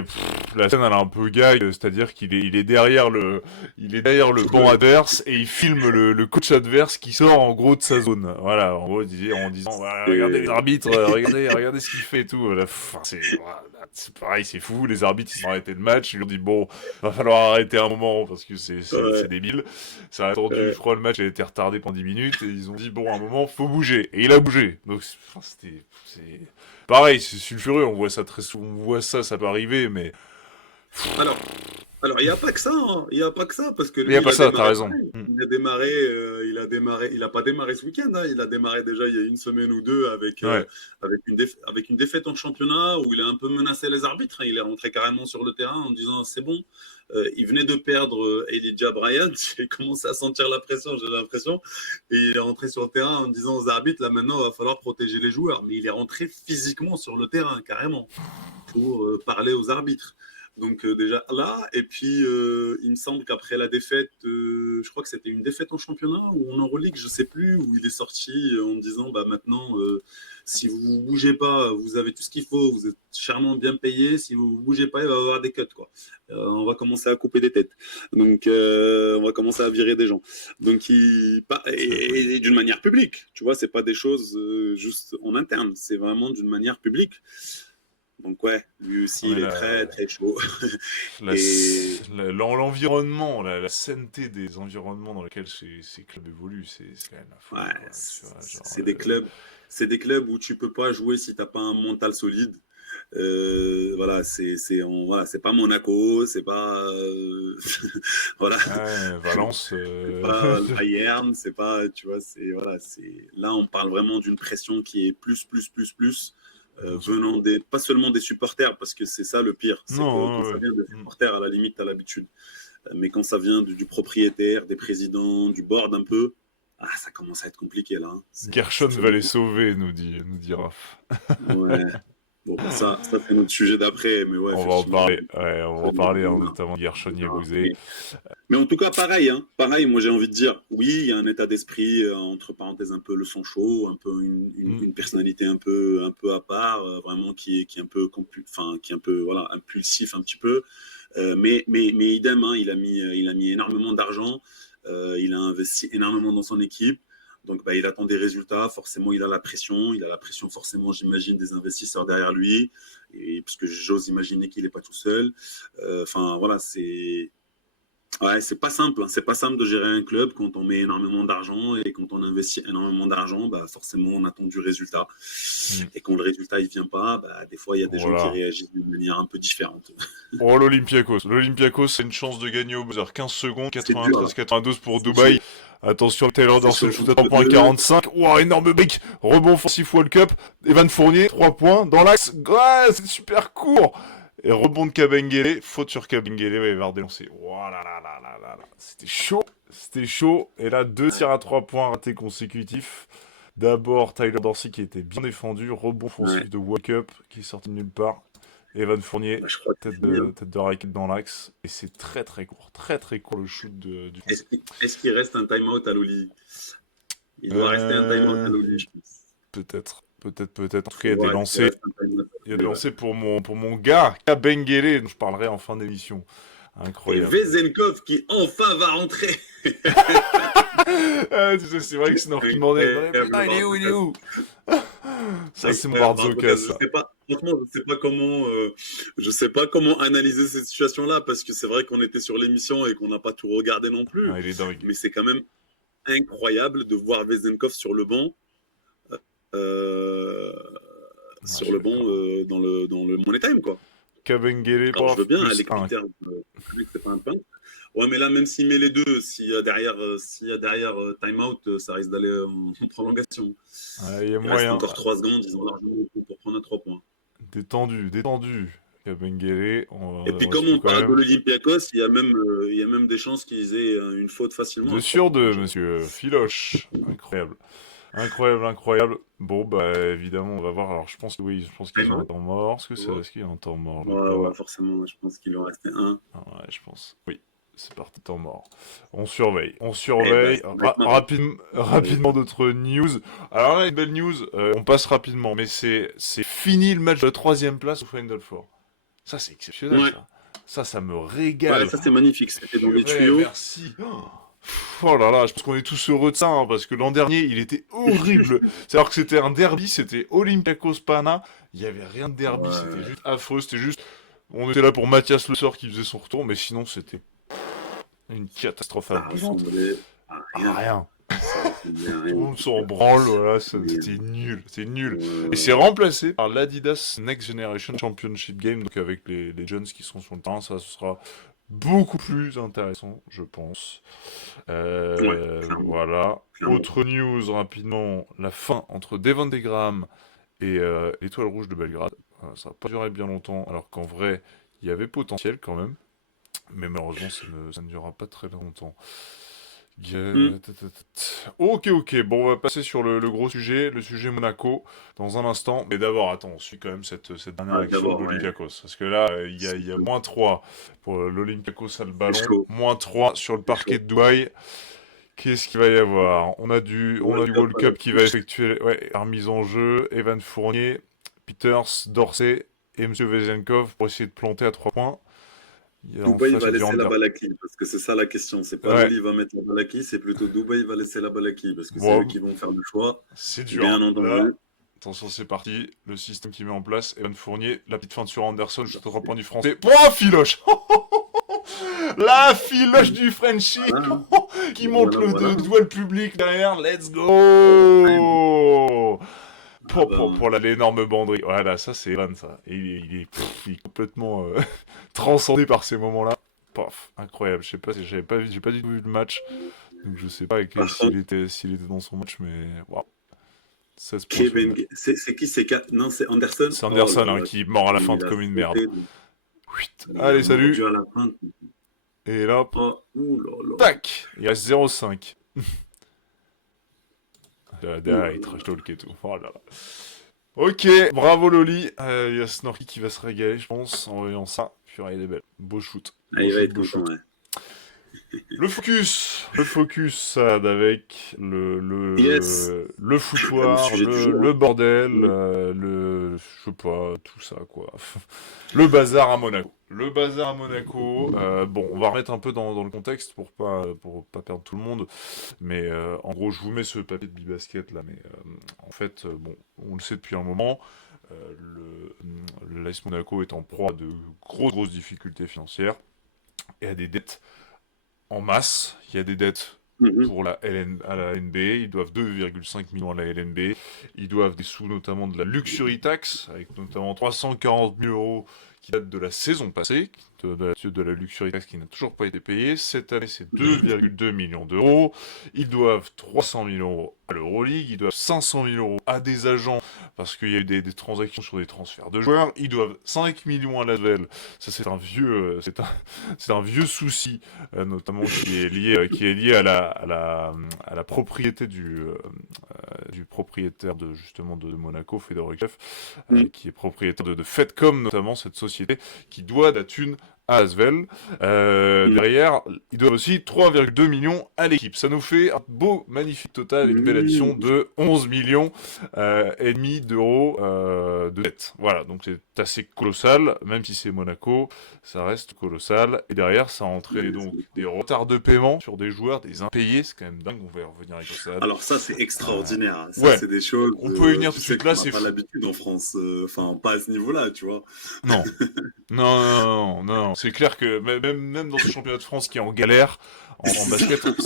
la scène elle est un peu gag, c'est-à-dire il est derrière le banc adverse et il filme le coach adverse qui sort en gros de sa zone. Voilà, en gros en disant voilà, regardez les arbitres, regardez ce qu'il fait et tout. Enfin, c'est pareil, c'est fou. Les arbitres ils ont arrêté le match, ils lui ont dit bon, va falloir arrêter un moment parce que c'est débile. Ça a attendu, je crois le match a été retardé pendant 10 minutes et ils ont dit bon, à un moment faut bouger et il a bougé. Donc c'est pareil, c'est sulfureux. On voit ça très souvent, on voit ça peut arriver, mais Alors, il n'y a pas que ça, hein. Il n'y a pas que ça, parce que il y a lui, pas ça, t'as raison. il a pas démarré ce week-end, hein. Il a démarré déjà il y a une semaine ou deux avec, Ouais. avec une défaite en championnat où il a un peu menacé les arbitres, hein. Il est rentré carrément sur le terrain en disant c'est bon. Il venait de perdre Elijah Bryant, il commençait à sentir la pression, j'ai l'impression, et il est rentré sur le terrain en disant aux arbitres là maintenant il va falloir protéger les joueurs, mais il est rentré physiquement sur le terrain carrément pour parler aux arbitres. Donc déjà là, et puis il me semble qu'après la défaite, je crois que c'était une défaite en championnat ou en Euroleague, je sais plus, où il est sorti en disant bah maintenant, si vous ne bougez pas, vous avez tout ce qu'il faut, vous êtes chèrement bien payé, si vous ne bougez pas, il va y avoir des cuts quoi. On va commencer à couper des têtes, donc on va commencer à virer des gens. Donc et d'une manière publique, tu vois, c'est pas des choses juste en interne, c'est vraiment d'une manière publique. Donc ouais, lui aussi, il est très très chaud. L'environnement, la sainteté des environnements dans lesquels ces clubs évoluent, c'est quand même la folie. Ouais, c'est des clubs où tu peux pas jouer si t'as pas un mental solide. Voilà, c'est pas Monaco, c'est pas voilà. Ouais, Valence, c'est pas Bayern, c'est pas, tu vois, là on parle vraiment d'une pression qui est plus. Venant pas seulement des supporters, parce que c'est ça le pire, c'est que quand ça vient des supporters, à la limite, t'as l'habitude. Mais quand ça vient du propriétaire, des présidents, du board un peu, ça commence à être compliqué là. Hein. Gershon va les sauver, nous dit Raph. Ouais. Bon, ça c'est notre sujet d'après, mais ouais. On va en parler, notamment Gershon Yebouzé. Mais en tout cas, pareil, moi j'ai envie de dire, oui, il y a un état d'esprit, entre parenthèses, un peu le sang chaud, un peu une personnalité un peu à part, vraiment qui est un peu qui est un peu voilà, impulsif un petit peu, mais idem, il a mis énormément d'argent, il a investi énormément dans son équipe. Donc, il attend des résultats. Forcément, il a la pression. Il a la pression, forcément, j'imagine, des investisseurs derrière lui. Et parce que j'ose imaginer qu'il n'est pas tout seul. Enfin, voilà, c'est pas simple. Hein. C'est pas simple de gérer un club quand on met énormément d'argent et quand on investit énormément d'argent. Forcément, on attend du résultat. Et quand le résultat il vient pas, des fois, il y a des gens qui réagissent d'une manière un peu différente. L'Olympiakos, c'est une chance de gagner au buzzer. 15 secondes, 93-92 pour Dubaï. Attention, Taylor Dorsey, chaud. shoot à 3 points, 45. Ouah, énorme brick. Rebond offensif World Cup. Evan Fournier, 3 points. Dans l'axe. Ouais, c'est super court. Et rebond de Kabengele. Faute sur Kabengele. Ouais, il va redélancer. Voilà, là. C'était chaud. C'était chaud. Et là, 2 tirs à 3 points ratés consécutifs. D'abord, Tyler Dorsey qui était bien défendu. Rebond offensif de World Cup qui est sorti de nulle part. Evan Fournier, Je crois que tête de raquette dans l'axe. Et c'est très très court. Très très court le shoot du français. Est-ce qu'il reste un time-out à Loli? Il doit rester un time-out à Loli, je pense. Peut-être. En tout cas, il y a des lancers. Il y a des lancers pour mon gars, Kabengele, dont je parlerai en fin d'émission. Incroyable. Et Vezenkov qui enfin va rentrer. C'est vrai que c'est Nord qui demandait. Il est où Ça, c'est mon Barzoka, ça. Franchement, je sais pas comment analyser cette situation-là, parce que c'est vrai qu'on était sur l'émission et qu'on n'a pas tout regardé non plus. Il est dingue. Mais c'est quand même incroyable de voir Vezenkov sur le banc. Sur le banc dans le Money Time, quoi. Kabengele, alors je veux bien les critères, c'est pas un peintre. Ouais, mais là, même s'il met les deux, s'il y a derrière time-out, ça risque d'aller en prolongation. Il y a moyen. Reste encore 3 secondes, ils ont largement pour prendre un 3 points. Détendu. Kabengele. Et puis, comme on parle de l'Olympiakos, il y a même des chances qu'ils aient une faute facilement. 2 sur 2, monsieur. Filoche. Incroyable. Bon, bah, évidemment, on va voir. Alors, je pense qu'ils ont un temps mort. Est-ce qu'il y a un temps mort là? Ouais, forcément. Je pense qu'il en restait un. Ouais, je pense. Oui. C'est parti, temps mort. On surveille. Rapidement d'autres news. Alors là, une belle news. On passe rapidement, mais c'est fini le match de la 3ème place au Final Four. Ça, c'est exceptionnel, ça me régale. Ouais, ça, c'est magnifique. C'était dans les tuyaux. Merci. Oh là là, je pense qu'on est tous heureux de ça, parce que l'an dernier, il était horrible. C'est-à-dire que c'était un derby, c'était Olympiakos-Pana. Il n'y avait rien de derby, c'était juste affreux. On était là pour Mathias Le Sort qui faisait son retour, mais sinon, c'était une catastrophe ambulante. Rien. On s'en branle, voilà, c'était nul. Et c'est remplacé par l'Adidas Next Generation Championship Game, donc avec les jeunes qui sont sur le terrain, ça ce sera beaucoup plus intéressant, je pense. Voilà. Autre news, rapidement, la fin entre Devon Graham et l'Étoile Rouge de Belgrade. Ça n'a pas duré bien longtemps, alors qu'en vrai, il y avait potentiel quand même. Mais malheureusement, ça ne durera pas très longtemps. Ok. Bon, on va passer sur le gros sujet, le sujet Monaco, dans un instant. Mais d'abord, attends, on suit quand même cette dernière action de l'Olympiakos. Parce que là, il y a -3 pour l'Olympiakos à le ballon. -3 sur le parquet de Dubaï. Qu'est-ce qu'il va y avoir? On a du World Cup qui va effectuer la remise en jeu. Evan Fournier, Peters, Dorsey et M. Vezenkov pour essayer de planter à 3 points. Dubaï va laisser la balle à qui? Parce que c'est ça la question. C'est pas Loli va mettre la balle à qui, c'est plutôt Dubaï va laisser la balle à qui. Parce que c'est eux qui vont faire le choix. C'est dur. Là, attention, c'est parti. Le système qui met en place. Evan Fournier, la petite feinte sur Anderson, je te reprends du français. Oh, filoche. La filoche du Frenchie qui monte le doigt le public derrière. Let's go. Pour l'énorme banderie. Voilà, ça c'est Evan, ça. Et il est complètement transcendé par ces moments-là. Paf, incroyable. Je sais pas si j'ai pas du tout vu le match. Donc je sais pas s'il était dans son match, mais waouh. C'est qui? Non, c'est Anderson. C'est Anderson qui mord à la fin comme une merde. Allez, salut. Et là, tac, il reste 0,5. Derrière, il trash talk et tout. Oh là là. Ok, bravo Loli. Il y a Snorky qui va se régaler, je pense, en voyant ça. Purée, il est belle. Beau shoot. Il va être content, ouais. Le focus, Sad, avec le foutoir, le bordel, je sais pas, tout ça, quoi. Le bazar à Monaco. Bon, on va remettre un peu dans le contexte pour pas perdre tout le monde. Mais en gros, je vous mets ce papier de Bibasket là, mais en fait, bon, on le sait depuis un moment. L'AS Monaco est en proie à de grosses difficultés financières et à des dettes en masse. Il y a des dettes pour à la LNB, ils doivent 2,5 millions à la LNB, ils doivent des sous notamment de la Luxury Tax, avec notamment 340 000 € qui date de la saison passée, de la Luxury Tax qui n'a toujours pas été payée. Cette année, c'est 2,2 millions d'euros. Ils doivent 300 000 euros à l'Euroleague, ils doivent 500 000 euros à des agents parce qu'il y a eu des transactions sur des transferts de joueurs. Ils doivent 5 millions à l'Asvel. Ça, c'est un vieux souci, notamment qui est lié à la propriété du propriétaire justement de Monaco, Fedorchev, qui est propriétaire de Fedcom, notamment cette société qui doit de la thune à Asvel. Derrière, ils doivent aussi 3,2 millions à l'équipe. Ça nous fait un beau, magnifique total, une belle addition de 11 millions et demi d'euros de dette. Voilà, donc c'est assez colossal, même si c'est Monaco, ça reste colossal. Et derrière, ça a entraîné donc des retards de paiement sur des joueurs, des impayés, c'est quand même dingue, on va y revenir avec ça. Alors ça, c'est extraordinaire. Ça, ouais. C'est des choses... On peut y venir tout de suite là, c'est fou. On n'a pas l'habitude en France, enfin, pas à ce niveau-là, tu vois. Non. Non. C'est clair que même dans ce championnat de France qui est en galère, en basket, on a peu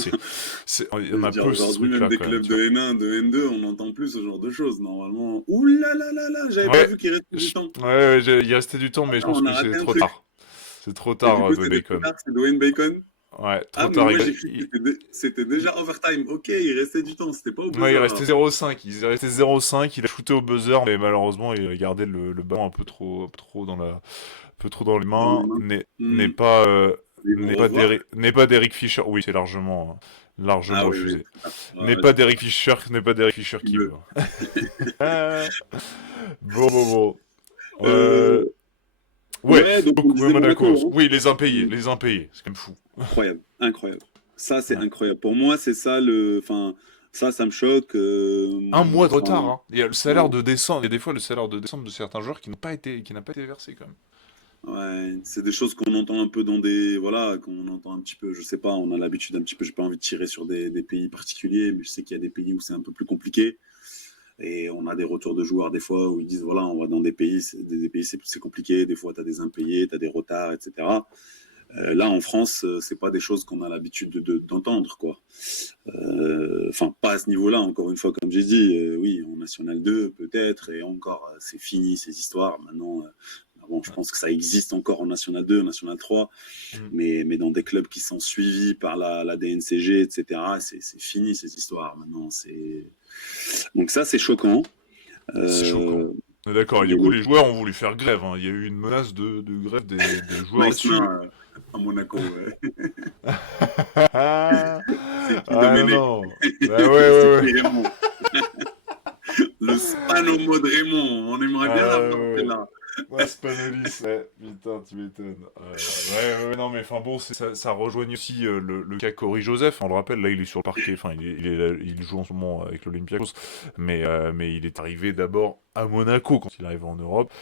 ce truc-là. Même des clubs de N1, de N2, on n'entend plus ce genre de choses. Normalement, ouh là là là là, j'avais pas vu qu'il restait du temps. Ouais, il restait du temps, mais je pense que c'est trop tard. C'est trop tard, de Bacon. C'est Dwayne Bacon. Ouais, trop tard. C'était déjà overtime. Ok, il restait du temps, c'était pas au buzzer. Ouais, il restait 0,5. Il restait 0,5. Il a shooté au buzzer, mais malheureusement, il a gardé le ballon un peu trop dans les mains. N'est pas d'Eric Fischer. Oui, c'est largement refusé. N'est pas d'Eric Fischer qui veut. Bon. Ouais, donc Monaco. Oui, les impayés, c'est quand même fou. Incroyable. Ça, c'est incroyable. Pour moi, c'est ça ça me choque. Un mois de retard. Hein. Il y a le salaire de décembre. Il y a des fois le salaire de décembre de certains joueurs qui n'a pas été versé quand même. Ouais, c'est des choses qu'on entend un peu qu'on entend un petit peu, je sais pas, on a l'habitude un petit peu, j'ai pas envie de tirer sur des pays particuliers, mais je sais qu'il y a des pays où c'est un peu plus compliqué. Et on a des retours de joueurs des fois où ils disent on va dans des pays, c'est compliqué, des fois tu as des impayés, tu as des retards, etc. Là en France, c'est pas des choses qu'on a l'habitude d'entendre, quoi. Enfin, pas à ce niveau-là, encore une fois, comme j'ai dit, oui, en National 2 peut-être, et encore, c'est fini ces histoires. Maintenant, je pense que ça existe encore en National 2, National 3, mais dans des clubs qui sont suivis par la DNCG, etc., c'est fini ces histoires. Maintenant, donc ça, c'est choquant. C'est choquant. D'accord, et du coup, les joueurs ont voulu faire grève. Hein. Il y a eu une menace de grève des joueurs là-dessus. À Monaco, ouais. Non. Ouais. Le Spano mode Raymond, on aimerait bien l'avoir celle-là. Ouais, Spanolis, putain, tu m'étonnes. Non, mais enfin bon, ça rejoigne aussi le cas Cory Joseph. On le rappelle, là, il est sur le parquet. Enfin, il joue en ce moment avec l'Olympiakos, mais il est arrivé d'abord à Monaco quand il arrive en Europe.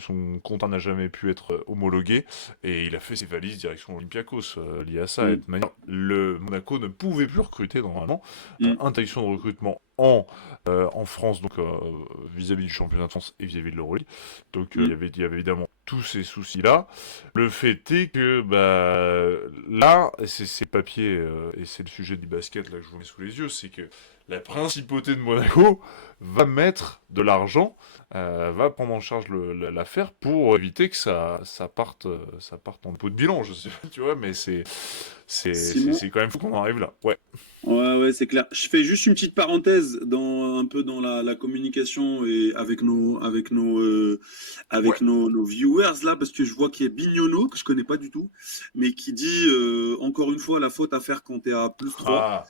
Son contrat n'a jamais pu être homologué, et il a fait ses valises direction Olympiakos lié à ça. Et de manière, le Monaco ne pouvait plus recruter normalement. Interdiction de recrutement en France, donc vis-à-vis du championnat de France et vis-à-vis de l'Euroleague. Donc il y avait évidemment tous ces soucis-là. Le fait est que là, c'est le papier et c'est le sujet du basket là que je vous mets sous les yeux, c'est que la principauté de Monaco va mettre de l'argent, va prendre en charge l'affaire pour éviter que ça parte en pot de bilan, je sais pas, tu vois, mais c'est quand même fou qu'on en arrive là. Ouais, c'est clair. Je fais juste une petite parenthèse un peu dans la communication et avec nos viewers là, parce que je vois qu'il y a Bignono, que je connais pas du tout, mais qui dit encore une fois la faute à faire quand t'es à +3.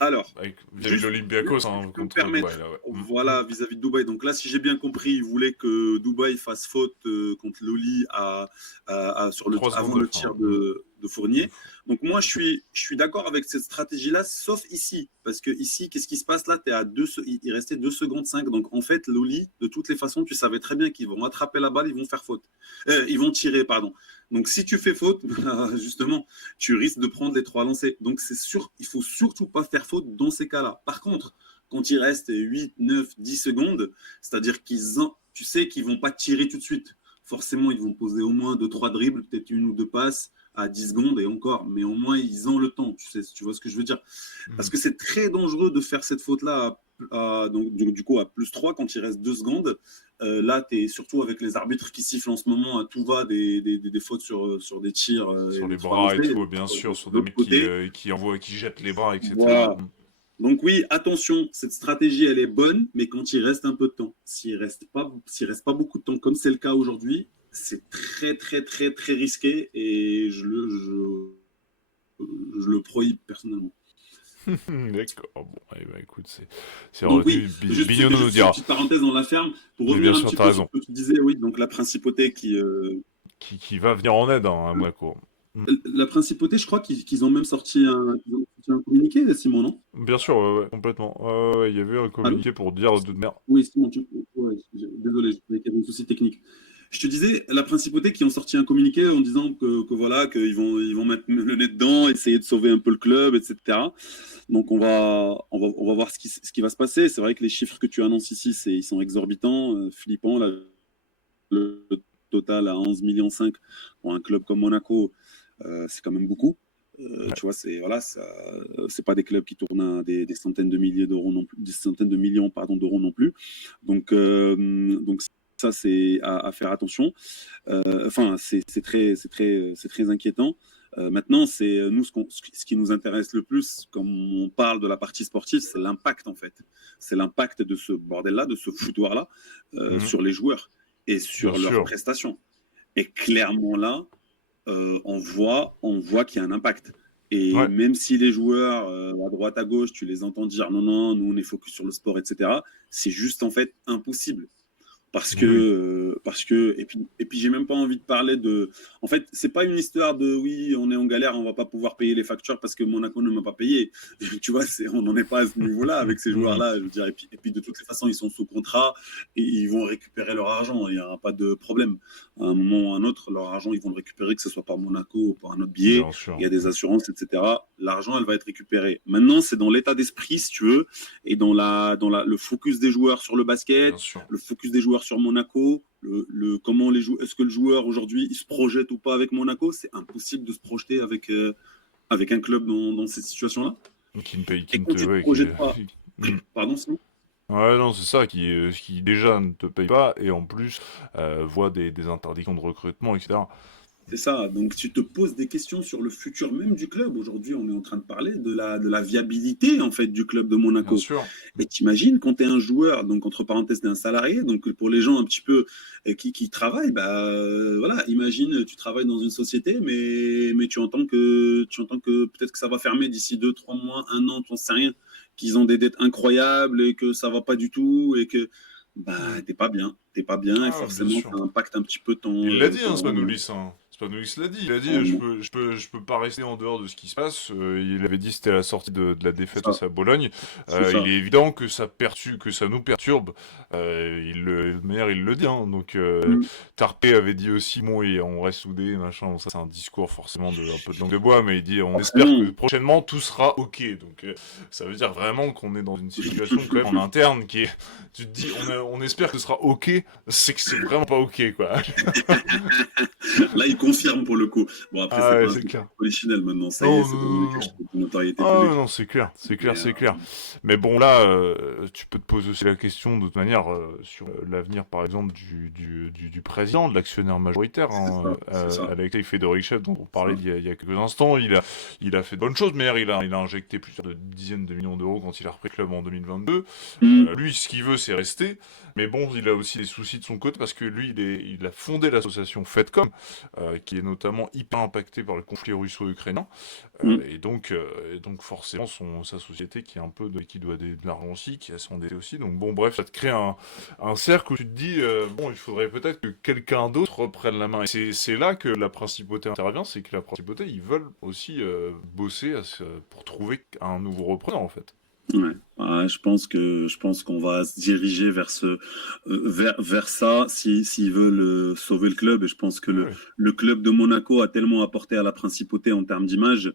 Alors, vis-à-vis de l'Olympiakos, contre Dubaï, là, voilà, vis-à-vis de Dubaï. Donc là, si j'ai bien compris, il voulait que Dubaï fasse faute contre Loli avant le tir de Fournier. Donc moi, je suis d'accord avec cette stratégie-là, sauf ici. Parce que ici, qu'est-ce qui se passe là? Il restait 2 secondes 5. Donc en fait, Loli, de toutes les façons, tu savais très bien qu'ils vont attraper la balle, ils vont faire faute. Ils vont tirer, pardon. Donc si tu fais faute, justement, tu risques de prendre les 3 lancers. Donc c'est sûr, il faut surtout pas faire faute dans ces cas-là. Par contre, quand il reste 8, 9, 10 secondes, c'est-à-dire tu sais qu'ils vont pas tirer tout de suite. Forcément, ils vont poser au moins 2-3 dribbles, peut-être 1 ou 2 passes à 10 secondes et encore. Mais au moins, ils ont le temps, tu vois ce que je veux dire. Parce que c'est très dangereux de faire cette faute-là du coup à +3 quand il reste 2 secondes. Là, tu es surtout avec les arbitres qui sifflent en ce moment à tout va des fautes sur des tirs Sur et les des trois bras et lancés. tout, bien sûr, sur De des l'autre mecs côté, qui envoient, qui jettent les bras, etc. voilà. Donc oui, attention, cette stratégie, elle est bonne, mais quand il reste un peu de temps, s'il reste pas beaucoup de temps, comme c'est le cas aujourd'hui, c'est très, très, très, très risqué et je le prohibe personnellement. D'accord, bon, eh ben, écoute, c'est Donc oui, retenu, juste, Bignona nous juste une dira. petite parenthèse dans la ferme, pour Mais bien revenir un sûr, petit t'as peu sur raison. ce que tu disais, oui, donc la principauté Qui va venir en aide hein, à Monaco. La principauté, je crois qu'ils ont même sorti un communiqué, Simon, non? Bien sûr, ouais, complètement. Ouais, il y avait un Allô? communiqué pour dire de merde. Oui, Simon, ouais, désolé, il y avait un souci technique. Je te disais, la principauté qui ont sorti un communiqué en disant que voilà, ils vont mettre le nez dedans, essayer de sauver un peu le club, etc. Donc on va voir ce qui va se passer. C'est vrai que les chiffres que tu annonces ici, ils sont exorbitants, flippants. Là, le total à 11,5 millions pour un club comme Monaco, c'est quand même beaucoup. Ouais. Tu vois, c'est pas des clubs qui tournent à des centaines de milliers d'euros non plus, des centaines de millions pardon d'euros non plus. Donc ça c'est à faire attention. Enfin, c'est très inquiétant. Maintenant, c'est nous ce qui nous intéresse le plus, quand on parle de la partie sportive, c'est l'impact en fait. C'est l'impact de ce bordel-là, de ce foutoir-là, sur les joueurs et Bien sur leurs sûr. prestations. Et clairement là, on voit qu'il y a un impact. Et Ouais. même si les joueurs, à droite, à gauche, tu les entends dire non, non, nous on est focus sur le sport, etc., c'est juste en fait impossible. Mais oui. Et puis j'ai même pas envie de parler de. En fait, c'est pas une histoire de oui, on est en galère, on va pas pouvoir payer les factures parce que Monaco ne m'a pas payé. Tu vois, on n'en est pas à ce niveau-là avec ces joueurs-là. Je veux dire, et puis de toutes les façons, ils sont sous contrat et ils vont récupérer leur argent. Il n'y a pas de problème. À un moment ou à un autre, leur argent, ils vont le récupérer, que ce soit par Monaco ou par un autre billet. Bien sûr. Il y a des assurances, etc. L'argent, elle va être récupérée. Maintenant, c'est dans l'état d'esprit, si tu veux, et dans le focus des joueurs sur le basket, Bien sûr. le focus des joueurs sur Monaco, comment est-ce que le joueur aujourd'hui il se projette ou pas avec Monaco? C'est impossible de se projeter avec un club dans cette situation-là. Qui ne paye, Et qui ne quand te. tu te Ouais, projettes pas, pardon, sinon. Ouais, non, c'est ça, qui déjà ne te paye pas et en plus voit des interdictions de recrutement, etc. C'est ça. Donc tu te poses des questions sur le futur même du club. Aujourd'hui, on est en train de parler de la viabilité en fait du club de Bien Monaco. sûr. Et t'imagines quand tu es un joueur, donc entre parenthèses, t'es un salarié, donc pour les gens un petit peu qui travaillent, bah voilà, imagine tu travailles dans une société, mais tu entends que peut-être que ça va fermer d'ici 2, 3 mois, un an, tu n'en sais rien, qu'ils ont des dettes incroyables et que ça va pas du tout et que bah t'es pas bien et Ah, bien forcément sûr. ça impacte un petit peu Il l'a dit, hein, ton Spanoulis. Hein. Spanoulis l'a dit. Il a dit, ton- je peux pas rester en dehors de ce qui se passe. Il avait dit que c'était la sortie de la défaite ça, face à Bologne. c'est Il ça. est évident que que ça nous perturbe. De manière, il le dit. Hein. Donc, Mm. Tarpé avait dit aussi, bon, et on reste soudés, machin. Bon, ça, c'est un discours forcément un peu de langue de bois, mais il dit, on espère que Forcément. prochainement tout sera ok. Donc, ça veut dire vraiment qu'on est dans une situation quand même en interne qui est, tu te dis, on espère que ce sera ok. C'est que c'est vraiment pas ok, quoi. Là, il confirme pour le coup. Bon, après, Ah c'est ouais, pas un c'est truc clair. polichinelle maintenant. Ça y est, Non, c'est non, devenu non, quelque non. chose de notoriété Ah publique. non, c'est clair, c'est clair, Mais, c'est clair. Mais bon, là, tu peux te poser aussi la question, de toute manière, sur l'avenir, par exemple, du président, de l'actionnaire majoritaire, c'est hein, ça, c'est ça. Alexei Fedorichev, dont on C'est parlait ça. il y a quelques instants. Il a fait de bonnes choses, mais il a injecté plusieurs dizaines de millions d'euros quand il a repris le club en 2022. Mm. Lui, ce qu'il veut, c'est rester. Mais bon, il a aussi des soucis de son côté, parce que lui, il a fondé l'association Fedcom, qui est notamment hyper impactée par le conflit russo-ukrainien. Mm. Et donc forcément sa société qui doit de l'argent aussi, qui a s'endetté aussi. Donc bon bref, ça te crée un cercle où tu te dis bon il faudrait peut-être que quelqu'un d'autre reprenne la main. Et c'est là que la principauté intervient, c'est que la principauté ils veulent aussi bosser pour trouver un nouveau reprenant en fait. Ouais. Ouais, je pense qu'on va se diriger vers ça s'ils veulent sauver le club. Et je pense que Ouais. le club de Monaco a tellement apporté à la principauté en termes d'image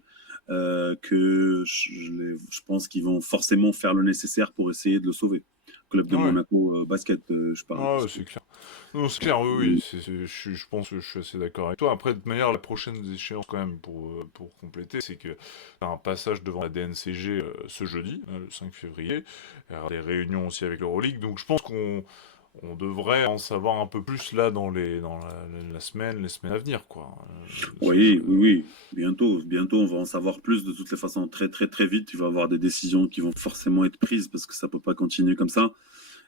que je pense qu'ils vont forcément faire le nécessaire pour essayer de le sauver. Club de Ouais. Monaco basket, je parle. Ah, c'est clair. Non, c'est clair, oui. Je pense que je suis assez d'accord avec toi. Après, de toute manière, la prochaine échéance, quand même, pour compléter, c'est que t'as un passage devant la DNCG ce jeudi, le 5 février. Il y aura des réunions aussi avec l'Euroleague. Donc, je pense qu'on devrait en savoir un peu plus là dans les semaines à venir, quoi. Oui. Bientôt, on va en savoir plus. De toutes les façons, très, très, très vite, il va y avoir des décisions qui vont forcément être prises parce que ça peut pas continuer comme ça.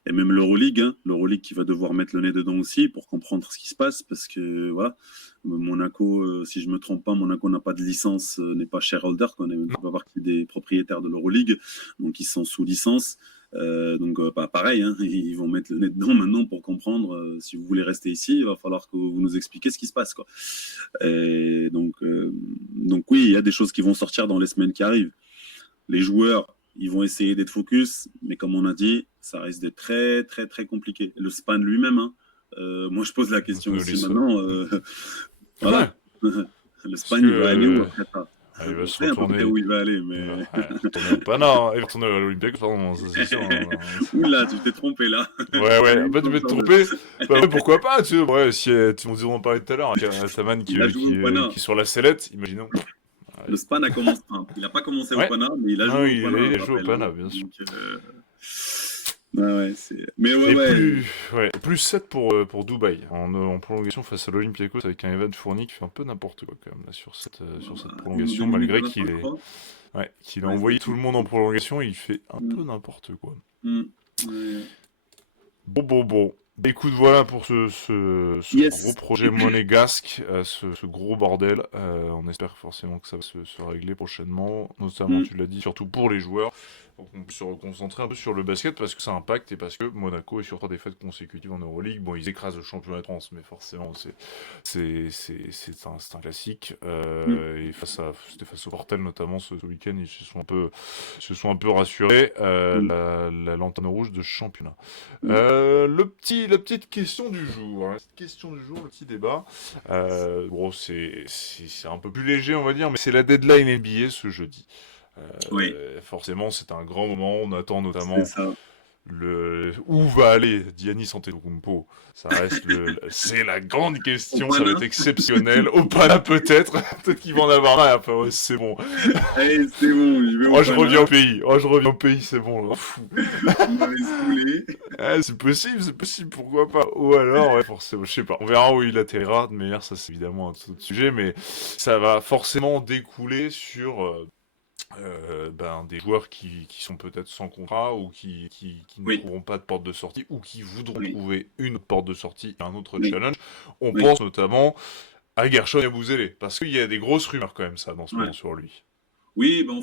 Et même l'Euroleague qui va devoir mettre le nez dedans aussi pour comprendre ce qui se passe, parce que voilà, Monaco, si je me trompe pas, Monaco n'a pas de licence, n'est pas shareholder, on n'est même pas partie des propriétaires de l'Euroleague, donc ils sont sous licence. Pareil, hein, ils vont mettre le nez dedans maintenant pour comprendre. Si vous voulez rester ici, il va falloir que vous nous expliquiez ce qui se passe, quoi. Et donc oui, il y a des choses qui vont sortir dans les semaines qui arrivent. Les joueurs, ils vont essayer d'être focus, mais comme on a dit, ça risque d'être très, très, très compliqué. Le span lui-même, hein, moi je pose la question aussi maintenant. Voilà. Le span, il va aller où après ça? Il va On se sait à peu près retourner. où il va aller, mais. Il va retourner au Pana, il va retourner à l'Olympique, pardon, ça c'est sûr. Oula, tu t'es trompé là. Ouais, un peu tu peux te tromper. Bah, ouais, pourquoi pas, tu vois, ouais, si on en parlait tout à l'heure, avec Ataman qui est sur la sellette, imaginons. Le span a commencé. Il n'a pas commencé Ouais. au Pana, mais il a joué au Pana. Il a joué au Pana, bien sûr. Mais plus 7 pour Dubaï, en prolongation face à l'Olympiakos avec un Evan Fournier qui fait un peu n'importe quoi quand même là, sur cette prolongation, malgré qu'il a envoyé tout le monde en prolongation, il fait un peu n'importe quoi. Bon. Écoute, voilà pour ce gros projet monégasque, ce gros bordel. On espère forcément que ça va se régler prochainement, notamment, tu l'as dit, surtout pour les joueurs. Donc on peut se reconcentrer un peu sur le basket parce que ça impacte et parce que Monaco est sur 3 défaites consécutives en Euroleague. Bon, ils écrasent le championnat de France, mais forcément, c'est un classique. Et c'était face au Portel notamment ce week-end, ils se sont un peu rassurés. La lanterne rouge de championnat. La petite question du jour, hein. Le petit débat. C'est un peu plus léger, on va dire, mais c'est la deadline NBA ce jeudi. Forcément, c'est un grand moment. On attend notamment où va aller Giannis Antetokounmpo. Ça reste c'est la grande question. Ça va être exceptionnel. Au Pana peut-être qu'ils vont en avoir là. Enfin, ouais, c'est bon. Allez, c'est bon. Je reviens au pays. C'est bon. Fou. C'est possible. Pourquoi pas. Ou alors, forcément, je sais pas. On verra où il atterrira. De manière, ça c'est évidemment un autre sujet, mais ça va forcément découler sur des joueurs qui sont peut-être sans contrat ou qui ne trouveront pas de porte de sortie ou qui voudront trouver une porte de sortie et un autre challenge. On pense notamment à Gershon Yabusele parce qu'il y a des grosses rumeurs quand même dans ce moment sur lui. Oui, en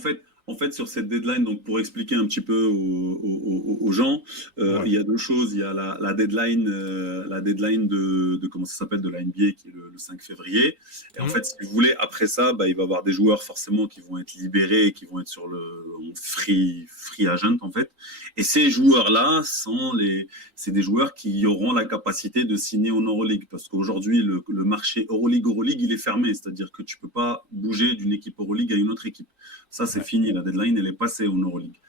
fait, sur cette deadline, donc pour expliquer un petit peu aux gens, il y a deux choses. Il y a la deadline de comment ça s'appelle, de la NBA qui est le 5 février. Et en fait, si vous voulez, après ça, il va y avoir des joueurs forcément qui vont être libérés et qui vont être sur le free agent en fait. Et ces joueurs-là c'est des joueurs qui auront la capacité de signer en Euroleague parce qu'aujourd'hui le marché Euroleague, il est fermé, c'est-à-dire que tu peux pas bouger d'une équipe Euroleague à une autre équipe. Ça, c'est fini. La deadline, elle est passée en Euroleague.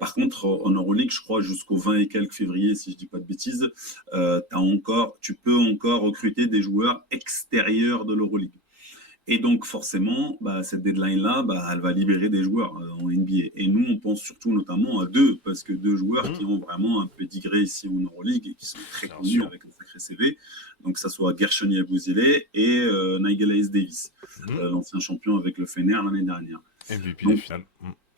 Par contre, en Euroleague, je crois jusqu'au 20 et quelques février, si je dis pas de bêtises, tu peux encore recruter des joueurs extérieurs de l'Euroleague. Et donc, forcément, cette deadline-là, elle va libérer des joueurs en NBA. Et nous, on pense surtout notamment à parce que deux joueurs qui ont vraiment un pédigré ici en Euroleague et qui sont très connus avec un sacré CV. Donc, ça soit Gershon Yabusele et Nigel Hayes Davis, l'ancien champion avec le Fener l'année dernière. MVP des finales.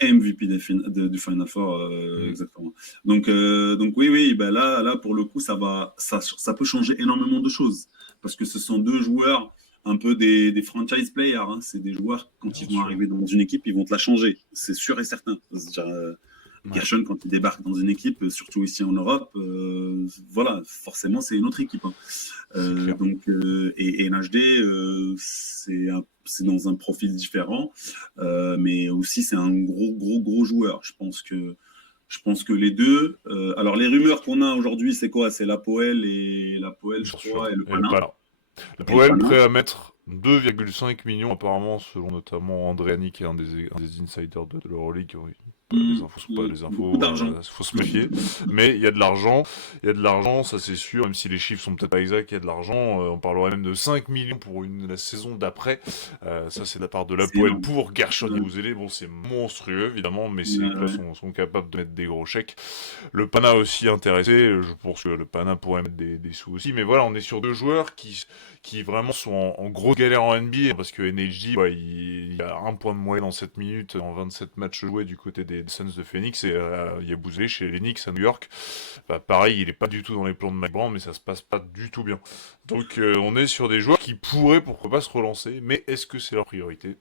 MVP du Final Four, exactement. Donc oui, là, pour le coup, ça peut changer énormément de choses. Parce que ce sont deux joueurs un peu des franchise players. Hein. C'est des joueurs, quand ils vont arriver dans une équipe, ils vont te la changer. C'est sûr et certain. Gershon, quand il débarque dans une équipe, surtout ici en Europe, forcément, c'est une autre équipe. Hein. Et NHD, c'est dans un profil différent, mais aussi c'est un gros joueur. Je pense que les deux. Alors les rumeurs qu'on a aujourd'hui, c'est quoi? C'est l'Apoel, je crois, et le Pana. L'Apoel prêt à mettre 2,5 millions apparemment, selon notamment Andréani, qui est un des insiders de l'Euroleague. Oui. Les Mm. infos sont pas les Beaucoup infos, d'argent. faut se méfier. Mais il y a de l'argent, ça c'est sûr, même si les chiffres sont peut-être pas exacts, il y a de l'argent. On parlerait même de 5 millions pour la saison d'après. Ça c'est de la part de C'est l'Apoel énorme. pour Gershon Ouais. Yabusele. Bon, c'est monstrueux évidemment, mais ces Ouais, clubs ouais. sont capables de mettre des gros chèques. Le Pana aussi intéressé, je pense que le Pana pourrait mettre des sous aussi. Mais voilà, on est sur deux joueurs qui vraiment sont en grosse galère en NBA, parce que NHJ, ouais, il a un point de moyenne en 7 minutes en 27 matchs joués du côté des Suns de Phoenix, et il a bousé chez les Knicks à New York. Bah, pareil, il est pas du tout dans les plans de Mike Brown, mais ça se passe pas du tout bien. Donc on est sur des joueurs qui pourraient, pourquoi pas, se relancer, mais est-ce que c'est leur priorité?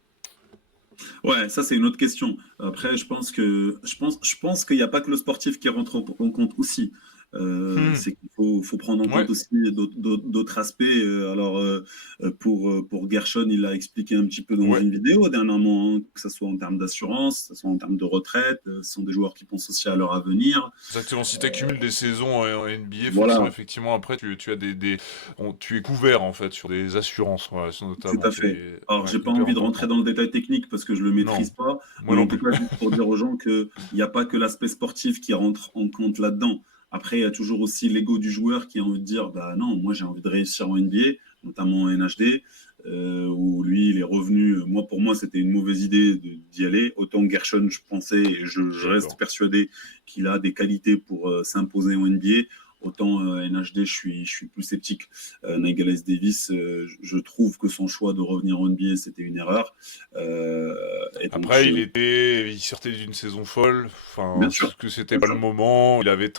Ouais, ça c'est une autre question. Après, je pense qu'il n'y a pas que le sportif qui rentre en compte aussi. Hmm. C'est qu'il faut prendre en Ouais, compte aussi d'autres aspects. Pour Gershon, il l'a expliqué un petit peu dans ouais. une vidéo dernièrement, hein, que ce soit en termes d'assurance, que ce soit en termes de retraite. Ce sont des joueurs qui pensent aussi à leur avenir. Exactement, si tu accumules des saisons en NBA, forcément, Voilà, effectivement, après, tu as tu es couvert, en fait, sur des assurances, voilà, tout notamment, à c'est fait. Alors, ouais, j'ai pas hyper envie de rentrer important. dans le détail technique parce que je le maîtrise Non, pas, moi mais non en tout plus. cas, juste pour dire aux gens qu'il n'y a pas que l'aspect sportif qui rentre en compte là-dedans. Après, il y a toujours aussi l'ego du joueur qui a envie de dire, bah non, moi j'ai envie de réussir en NBA, notamment en NHD, où lui, il est revenu. Moi, pour moi, c'était une mauvaise idée d'y aller. Autant Gershon, je pensais et Je je suis reste d'accord. persuadé qu'il a des qualités pour s'imposer en NBA. Autant NHD, je suis plus sceptique. Nigel Davis, je trouve que son choix de revenir en NBA, c'était une erreur. Euh, et donc, Après, il sortait d'une saison folle, enfin, bien sûr, est-ce que c'était bien pas le sûr, moment, bien il avait sûr,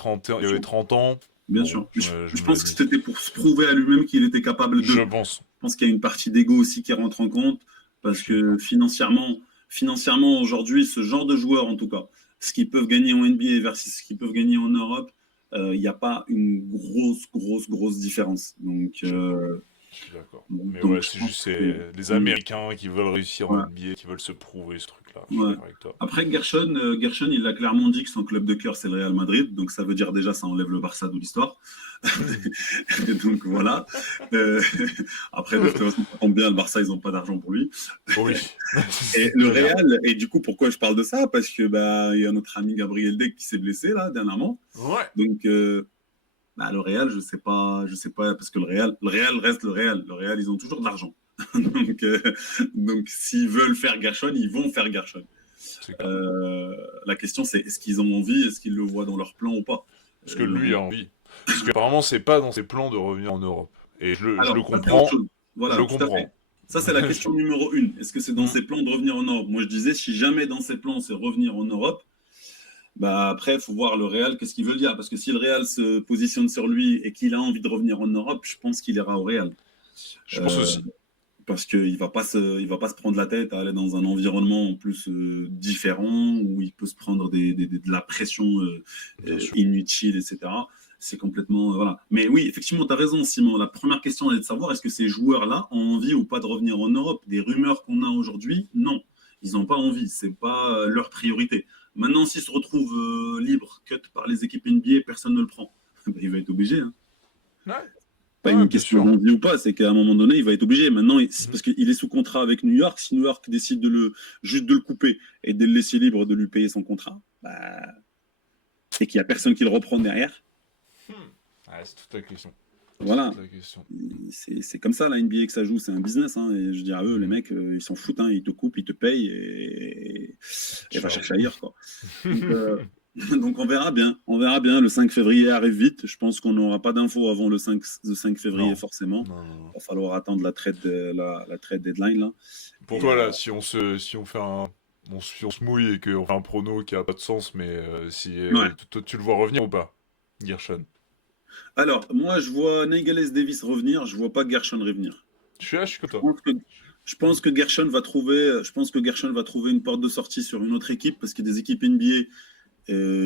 30 ans, bien bon, sûr. je Je me pense que dis, c'était pour se prouver à lui-même qu'il était capable de. je Je pense, pense qu'il y a une partie d'ego aussi qui rentre en compte, je parce suis que d'accord. financièrement aujourd'hui, ce genre de joueurs, en tout cas, ce qu'ils peuvent gagner en NBA versus ce qu'ils peuvent gagner en Europe, il n'y a pas une grosse différence. Je suis d'accord. Je suis d'accord. Mais ouais, Donc je c'est pense juste que c'est. les Américains qui veulent réussir en Ouais. NBA, qui veulent se prouver ce truc-là. Je suis Ouais. d'accord avec toi. Après, Gershon, il a clairement dit que son club de cœur, c'est le Real Madrid. Donc, ça veut dire déjà, ça enlève le Barça de l'histoire. Donc, voilà. Euh, après, de toute façon, ça tombe bien, le Barça, ils n'ont pas d'argent pour lui. Oui, Et c'est le très bien. Real, et du coup, pourquoi je parle de ça? Parce que bah, il y a notre ami Gabriel Deck qui s'est blessé, là, dernièrement. Ouais. Donc, bah, le Real, je sais pas, parce que le Real reste le Real. Le Real, ils ont toujours de l'argent. Donc, s'ils veulent faire Gershon, ils vont faire Gershon. C'est clair. Euh, la question, c'est est-ce qu'ils ont envie, est-ce qu'ils le voient dans leur plan ou pas. Parce que lui a envie. Parce qu'apparemment, c'est pas dans ses plans de revenir en Europe. Et je le Alors, ça, c'est autre comprends. chose. Je Voilà, le tout à fait. comprends. Ça, c'est la question numéro une. Est-ce que c'est dans Hmm. ses plans de revenir en Europe? Moi, je disais, si jamais dans ses plans, c'est revenir en Europe, bah après, il faut voir le Real, qu'est-ce qu'il veut dire. Parce que si le Real se positionne sur lui et qu'il a envie de revenir en Europe, je pense qu'il ira au Real. Je pense Euh, aussi. Parce qu'il il va pas se prendre la tête à aller dans un environnement en plus différent où il peut se prendre de la pression Bien sûr. inutile, etc. C'est complètement voilà. Mais oui, effectivement, tu as raison, Simon. La première question est de savoir est-ce que ces joueurs-là ont envie ou pas de revenir en Europe. Des rumeurs qu'on a aujourd'hui, non, ils n'ont pas envie. C'est pas leur priorité. Maintenant, s'ils se retrouvent libres, cut par les équipes NBA, personne ne le prend. Ben, il va être obligé. Hein. Ouais, Pas ouais, une bien question sûr. d'envie ou pas, c'est qu'à un moment donné, il va être obligé. Maintenant, c'est Mhm. parce qu'il est sous contrat avec New York. Si New York décide juste de le couper et de le laisser libre de lui payer son contrat, bah, et qu'il n'y a personne qui le reprend derrière, Hmm. Ouais, c'est toute la question. C'est voilà. toute la question. C'est comme ça la NBA que ça joue, c'est un business. Hein, et je dis à eux, les Mhm. mecs, ils s'en foutent, hein, ils te coupent, ils te payent et va Ciao. chercher ailleurs. Quoi. Donc, donc on verra bien. On verra bien. Le 5 février arrive vite. Je pense qu'on n'aura pas d'infos avant le 5 février Non. forcément. Non, non, non. Il va falloir attendre la trade deadline. Là. Pour Et, toi, là, si on fait si on se mouille et qu'on fait un prono qui a pas de sens, mais si ouais. toi, tu le vois revenir ou pas, Gershon? Alors, moi, je vois Nigel Davis revenir. Je vois pas Gershon revenir. Je suis comme Je toi. pense que, je pense que Gershon va trouver une porte de sortie sur une autre équipe parce que des équipes NBA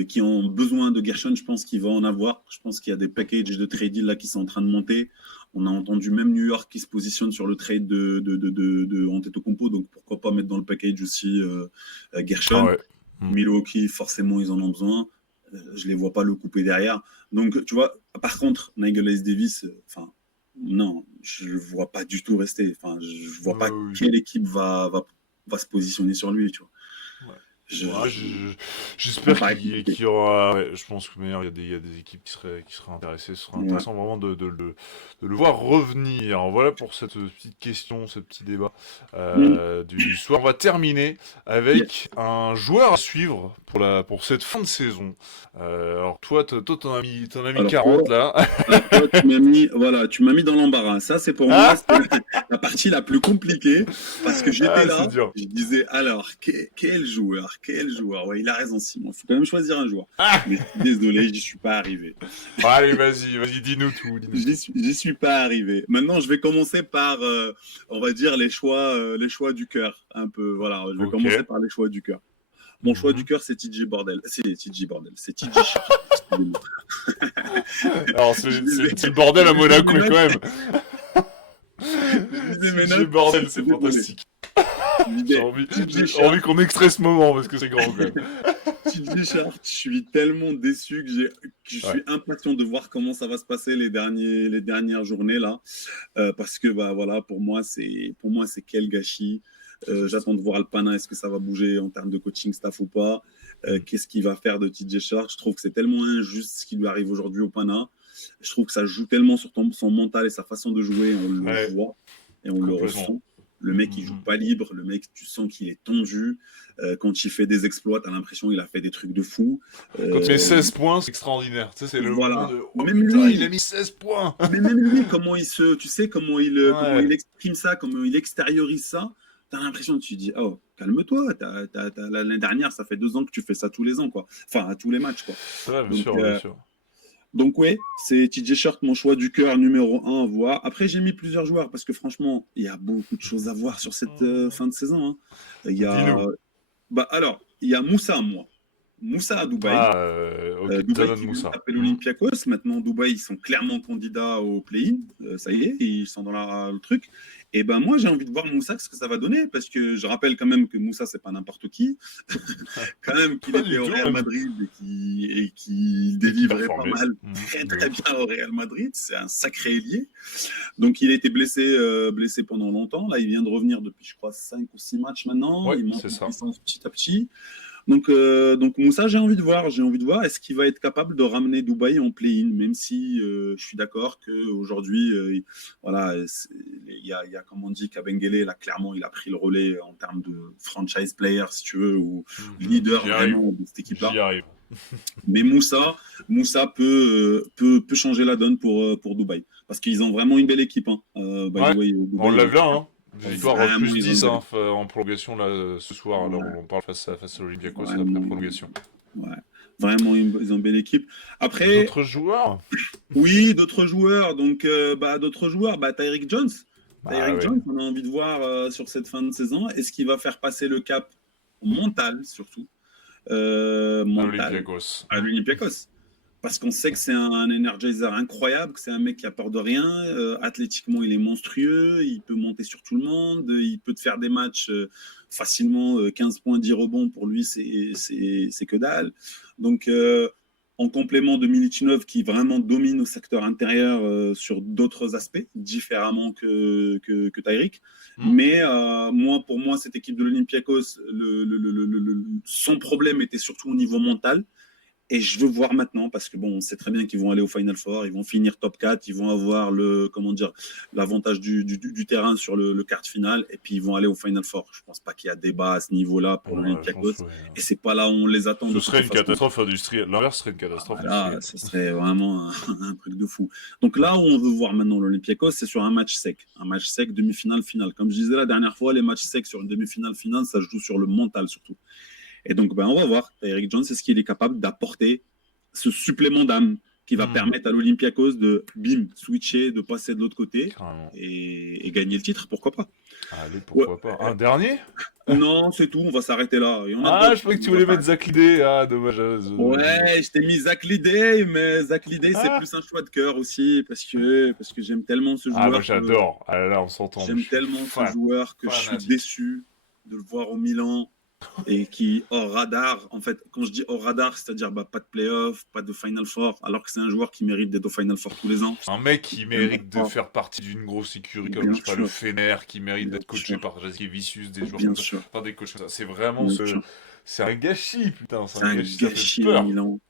qui ont besoin de Gershon, je pense qu'il va en avoir. Je pense qu'il y a des packages de trade deal là qui sont en train de monter. On a entendu même New York qui se positionne sur le trade de Antetokounmpo, donc pourquoi pas mettre dans le package aussi Ah Gershon. ouais. Hmm. Milwaukee, forcément, ils en ont besoin. Je les vois pas le couper derrière. Donc, tu vois, par contre, Nigel Davis, enfin, Non, je le vois pas du tout rester. Enfin, je vois pas Oui. quelle équipe va se positionner sur lui, tu vois. Ouais. Je, Ouais, je- ça me j'espère paraît qu'il compliqué. y aura. Ouais, je pense que meilleur, il y a des équipes qui seraient intéressées. Ce serait Ouais. intéressant vraiment de le voir revenir. Voilà pour cette petite question, ce petit débat Mm. du soir. On va terminer Yeah. avec un joueur à suivre pour cette fin de saison. Alors toi, t'en as mis Alors toi, 40 là. tu m'as mis dans l'embarras. Ça, c'est pour moi, Ah, c'est la partie la plus compliquée parce que j'étais ah, c'est là, dur. je disais alors quel joueur. Ouais, il a raison, Simon. Il faut quand même choisir un joueur. Ah, Mais désolé, j'y suis pas arrivé. allez, vas-y, dis-nous tout, dis-nous tout. J'y suis pas arrivé. Maintenant, je vais commencer par, on va dire les choix du cœur, un peu. Voilà, je vais Ok. commencer par les choix du cœur. Mon choix du Mhm. cœur, c'est TJ Bordel. C'est TJ Bordel. C'est TJ Shark. Excusez-moi. Alors, Je c'est lisais, le bordel je à lisais Monaco mes quand notes. même. Je lisais mes CJ notes. bordel, Je suis c'est désolé. fantastique. Je disais TJ J'ai envie Shark. qu'on extrait ce moment parce que c'est grand quand même. TJ Shark. Je suis tellement déçu que je Ouais. suis impatient de voir comment ça va se passer les dernières journées là. Parce que bah voilà, pour moi c'est quel gâchis. J'attends de voir Alpana, est-ce que ça va bouger en termes de coaching staff ou pas. Mm. Qu'est-ce qu'il va faire de TJ Shark? Je trouve que c'est tellement injuste ce qui lui arrive aujourd'hui au Pana. Je trouve que ça joue tellement sur son mental et sa façon de jouer, on le Ouais, voit et on le complètement. ressent. Le mec, il joue Mm. pas libre. Le mec, tu sens qu'il est tendu. Quand il fait des exploits, tu as l'impression qu'il a fait des trucs de fou. Quand tu mets Euh, 16 points, c'est extraordinaire. Tu sais, c'est le moment voilà. de oh Même putain, il a lui, mis 16 points. mais même lui, tu sais, comment il Ouais. exprime ça, comment il extériorise ça, t'as l'impression, tu te dis, oh, calme-toi, l'année dernière, ça fait 2 ans que tu fais ça tous les ans, quoi. Enfin, à tous les matchs, quoi. Ouais, bien Donc, sûr, bien sûr. ouais, c'est TJ Shirt, mon choix du cœur numéro un à voir. Après, j'ai mis plusieurs joueurs parce que franchement, il y a beaucoup de choses à voir sur cette fin de saison, hein. Il y a, Dis-nous. il y a Moussa, moi. Moussa à Dubaï. Ah, ok, Dubaï Zanon qui vient de Moussa. taper l'Olympiakos. Maintenant, Dubaï, ils sont clairement candidats au play-in. Ça y est, ils sont dans le truc. Et ben moi, j'ai envie de voir Moussa, ce que ça va donner, parce que je rappelle quand même que Moussa, c'est pas n'importe qui. Quand même qu'il Pas était du au tout, Real même. Madrid et qui Et qui délivrait pas performait. mal, très très bien au Real Madrid. C'est un sacré ailier. Donc il a été blessé pendant longtemps. Là, il vient de revenir depuis, je crois, 5 ou 6 matchs maintenant. Ouais, Il monte c'est en ça. puissance petit à petit. Donc Moussa, j'ai envie de voir. J'ai envie de voir est-ce qu'il va être capable de ramener Dubaï en play-in, même si je suis d'accord qu'aujourd'hui, voilà, il y a, comme on dit, Kabengele, là, clairement, il a pris le relais en termes de franchise player, si tu veux, ou leader J'y arrive. vraiment de cette J'y équipe-là. arrive. Mais Moussa peut changer la donne pour Dubaï. Parce qu'ils ont vraiment une belle équipe, hein. By the Ouais, way, on Dubaï, l'a vu là, hein. Victoire vraiment, plus ils ont une 10 belle hein, équipe. en prolongation là, ce soir. Là, Ouais, on parle face à l'Olympiakos après vraiment, prolongation. ouais. Vraiment, ils ont une belle équipe. Après, D'autres joueurs? oui, d'autres joueurs. Donc, Tyreek Jones. Bah Tyreek ouais. Jones, on a envie de voir sur cette fin de saison. Est-ce qu'il va faire passer le cap mental, surtout, À mental, l'Olympiakos. à l'Olympiakos? Parce qu'on sait que c'est un energizer incroyable, que c'est un mec qui a peur de rien. Athlétiquement, il est monstrueux. Il peut monter sur tout le monde. Il peut te faire des matchs facilement. 15 points, 10 rebonds, pour lui, c'est que dalle. Donc, en complément de Militinov qui vraiment domine au secteur intérieur sur d'autres aspects, différemment que Tyreek. Hmm. Mais pour moi, cette équipe de l'Olympiakos, son problème était surtout au niveau mental. Et je veux voir maintenant, parce que bon, on sait très bien qu'ils vont aller au Final Four, ils vont finir top 4, ils vont avoir l'avantage du terrain sur le quart final, et puis ils vont aller au Final Four. Je pense pas qu'il y a débat à ce niveau-là pour Ouais, je pense l'Olympiakos, que ouais. et c'est pas là où on les attend de Ce toute serait une façon. catastrophe industrielle. L'inverse serait une catastrophe Là, industrielle. ce serait vraiment un truc de fou. Donc là où on veut voir maintenant l'Olympiakos, c'est sur un match sec. Un match sec, demi-finale, finale. Comme je disais la dernière fois, les matchs secs sur une demi-finale, finale, ça joue sur le mental surtout. Et donc, on va voir. Tyreek Jones, est-ce qu'il est capable d'apporter ce supplément d'âme qui va permettre à l'Olympiakos de, switcher, de passer de l'autre côté Carrément. et gagner le titre, pourquoi pas. Allez, pourquoi pas. Un dernier? Non, c'est tout, on va s'arrêter là. Il y en a Ah, d'autres. je croyais que tu voulais mettre Zach Lidé. Ah, dommage. Ouais, je t'ai mis Zach Lidé, mais Zach Lidé, c'est Ah, plus un choix de cœur aussi, parce que j'aime tellement ce ah, moi joueur. j'adore. Ah là, on s'entend. J'aime tellement ce joueur que je suis fanatique. déçu de le voir au Milan. et qui hors radar. En fait, quand je dis hors radar, c'est-à-dire pas de playoff, pas de Final Four, alors que c'est un joueur qui mérite d'être au Final Four tous les ans. Un mec qui Tellement mérite de fort. faire partie d'une grosse écurie comme Bien je sais pas, le sûr, Fener, qui mérite bien d'être coaché sûr, par Jasikevičius, des joueurs bien comme ça, sûr, enfin des coachs comme ça. C'est vraiment bien sûr. c'est un gâchis, putain, c'est C'est un un gâchis, ça fait gâchis à peur. Milan.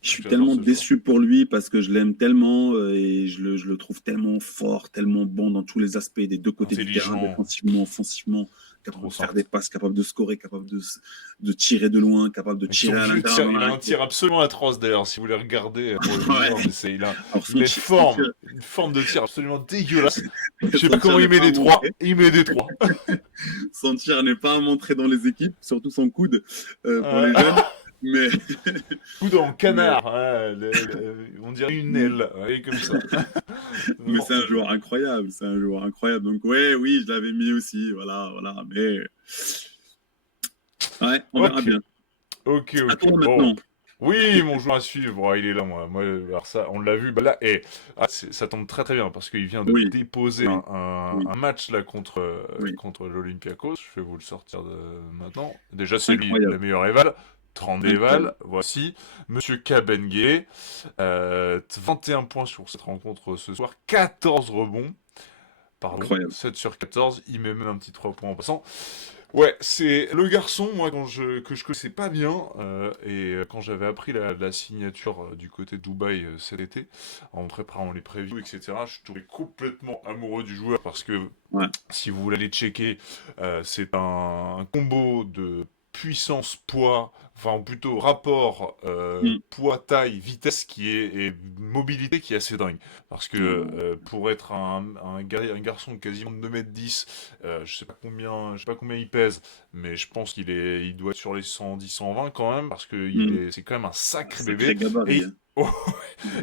Je suis J'adore tellement ce joueur. déçu pour lui parce que je l'aime tellement et je le trouve tellement fort, tellement bon dans tous les aspects des deux côtés du terrain, Intelligent, défensivement, offensivement, capable trop de faire simple. des passes, capable de scorer, capable de tirer de loin, capable de Et son tirer à jeu de l'intérieur tir, dans il la a un raquette. tir absolument atroce d'ailleurs, si vous voulez regarder pour les Ouais. viewers, mais Alors il est une forme de tir absolument dégueulasse. Je sais pas son tir comment il n'est met pas à des trois, montrer. il met des trois. Son tir n'est pas à montrer dans les équipes, surtout son coude pour les Euh, jeunes. Mais, Coup dans le mais, canard, ouais, on dirait une mais, aile, ouais, comme ça. mais c'est N'importe un quoi. joueur incroyable, c'est un joueur incroyable. Donc ouais, oui, je l'avais mis aussi, voilà, voilà. Mais ouais, on verra Ok, bien. À ok. toi Bon. maintenant. Oui, mon joueur à suivre, bon, il est là, moi. Alors ça, on l'a vu, bah là, ça tombe très très bien, parce qu'il vient de Oui, déposer oui, oui, un match là oui. contre l'Olympiakos. Je vais vous le sortir maintenant. Déjà, c'est lui, la Incroyable, meilleure éval. 30 incroyable. éval, voici. Monsieur Kabengue, 21 points sur cette rencontre ce soir, 14 rebonds. Pardon, Incroyable. 7 sur 14, il met même un petit 3 points en passant. Ouais, c'est le garçon, moi, que je connaissais pas bien, quand j'avais appris la signature du côté de Dubaï cet été, en préparant les previews, etc., je tombais complètement amoureux du joueur, parce que, Ouais. si vous voulez aller checker, c'est un combo de puissance, poids, enfin plutôt rapport Mm. poids, taille, vitesse et mobilité qui est assez dingue. Parce que pour être un garçon de quasiment de 2,10 m, je sais pas combien il pèse, mais je pense il doit être sur les 110, 120 quand même, parce que Mm. c'est quand même un sacré Sacré bébé. gabarit. Et, Hein.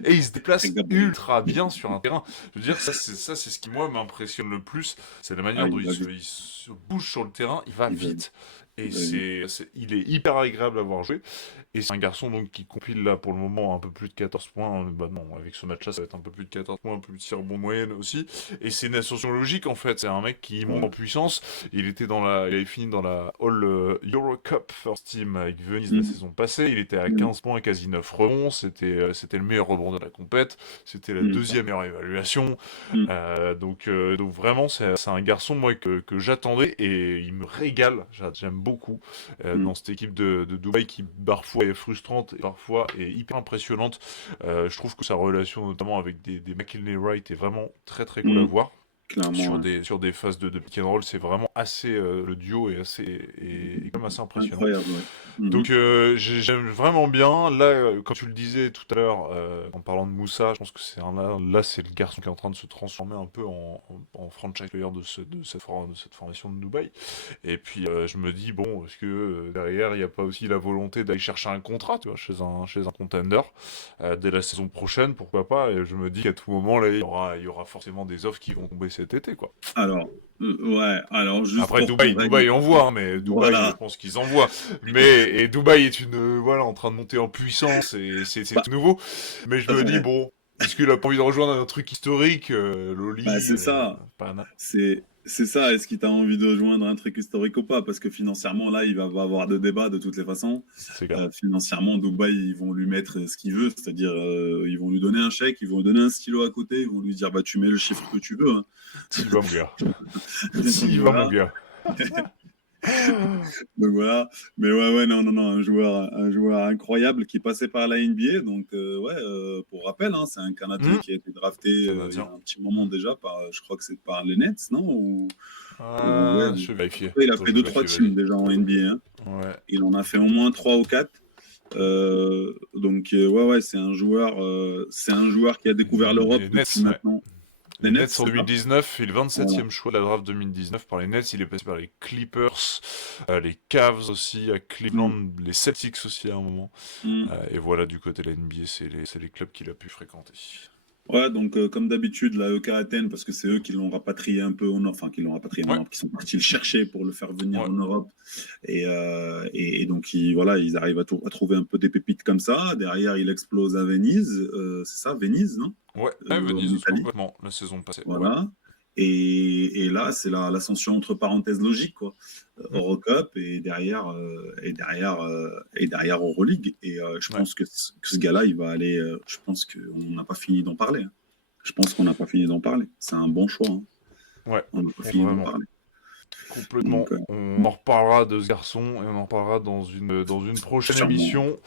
et il se Sacré déplace gabarit. ultra bien sur un terrain. Je veux dire, ça c'est ce qui moi m'impressionne le plus, c'est la Ah, manière dont il va vite. il se bouge sur le terrain, il va Il va vite. vite. Et Il va vite. il est hyper agréable à voir jouer. Et c'est un garçon donc qui compile là pour le moment un peu plus de 14 points. Bah non, avec ce match-là, ça va être un peu plus de 14 points, un peu plus de 6 rebonds moyenne aussi. Et c'est une ascension logique en fait. C'est un mec qui monte Ouais. en puissance. Il avait fini dans la All Euro Cup First Team avec Venise la Mm. saison passée. Il était à Mm. 15 points, quasi 9 rebonds. C'était le meilleur rebond de la compète. C'était la Mm. deuxième meilleure évaluation. Mm. Donc vraiment, c'est un garçon moi que j'attendais et il me régale. J'aime beaucoup Mm. dans cette équipe de Dubaï qui parfois est frustrante et parfois est hyper impressionnante. Je trouve que sa relation notamment avec des McKinley Wright est vraiment très très cool à Mm. voir. Clairement. Ouais. Sur des phases de pick and roll, c'est vraiment assez le duo est quand même assez impressionnant. Incroyable. Ouais. Mhm. Donc j'aime vraiment bien. Là, quand tu le disais tout à l'heure, en parlant de Moussa, je pense que là c'est le garçon qui est en train de se transformer un peu en franchise player de cette formation de Dubaï. Et puis je me dis, bon, est-ce que derrière, il n'y a pas aussi la volonté d'aller chercher un contrat, tu vois, chez un contender dès la saison prochaine, pourquoi pas. Et je me dis qu'à tout moment, là, il y aura forcément des offres qui vont tomber cet été, quoi. Alors, ouais, alors juste Après, pour qu'on Dubaï règle. envoie, hein, mais Dubaï, je Voilà. pense qu'ils envoient. Et Dubaï est voilà, en train de monter en puissance, et c'est Bah, tout nouveau. Mais je me dis, ouais. bon, est-ce qu'il a pas envie de rejoindre un truc historique, Bah, Loli, c'est ça. Pana? C'est ça. Est-ce qu'il t'a envie de joindre un truc historique ou pas? Parce que financièrement, là, il va pas avoir de débat de toutes les façons. C'est clair. Financièrement, Dubaï, ils vont lui mettre ce qu'il veut, c'est-à-dire ils vont lui donner un chèque, ils vont lui donner un stylo à côté, ils vont lui dire bah tu mets le chiffre que tu veux. Hein. T'y vas, mon gars. Donc T'y vas, mon voilà. gars. Donc voilà. Mais ouais, non, un joueur incroyable qui passait par la NBA. Donc pour rappel, hein, c'est un Canadien qui a été drafté il y a Canadien. un petit moment déjà je crois que c'est par les Nets, non? Ouais. Je vais vérifier. Il a Attends, fait je vais 2-3 vérifier, teams vas-y. déjà en NBA. Hein. Ouais. Il en a fait au moins 3 ou 4. Ouais, c'est un joueur qui a découvert l'Europe Les depuis Nets, ouais. maintenant. Les Nets en c'est ça? 2019, et le 27e Voilà. choix de la draft 2019 par les Nets, il est passé par les Clippers, les Cavs aussi, à Cleveland, les Celtics aussi à un moment. Mm. Et voilà, du côté de la NBA, c'est les clubs qu'il a pu fréquenter. Ouais, donc comme d'habitude, la EK Athènes, parce que c'est eux qui l'ont rapatrié un peu au nord, enfin qui l'ont rapatrié en Ouais. Europe, qui sont partis le chercher pour le faire venir Ouais. en Europe. Et donc voilà, ils arrivent à trouver un peu des pépites comme ça. Derrière, il explose à Venise, c'est ça, Venise, non? Ouais, En Venise, Italie. complètement, la saison passée. Ouais. Voilà. Et là, c'est l'ascension entre parenthèses logique, quoi. Eurocup et derrière Euroleague. Et je Ouais. pense que ce gars-là, il va aller. Je pense qu'on n'a pas fini d'en parler, hein. Je pense qu'on n'a pas fini d'en parler. C'est un bon choix, hein. Ouais, On n'a pas fini d'en vraiment. parler. Complètement. Donc, On en reparlera de ce garçon et on en reparlera dans une prochaine sûrement. émission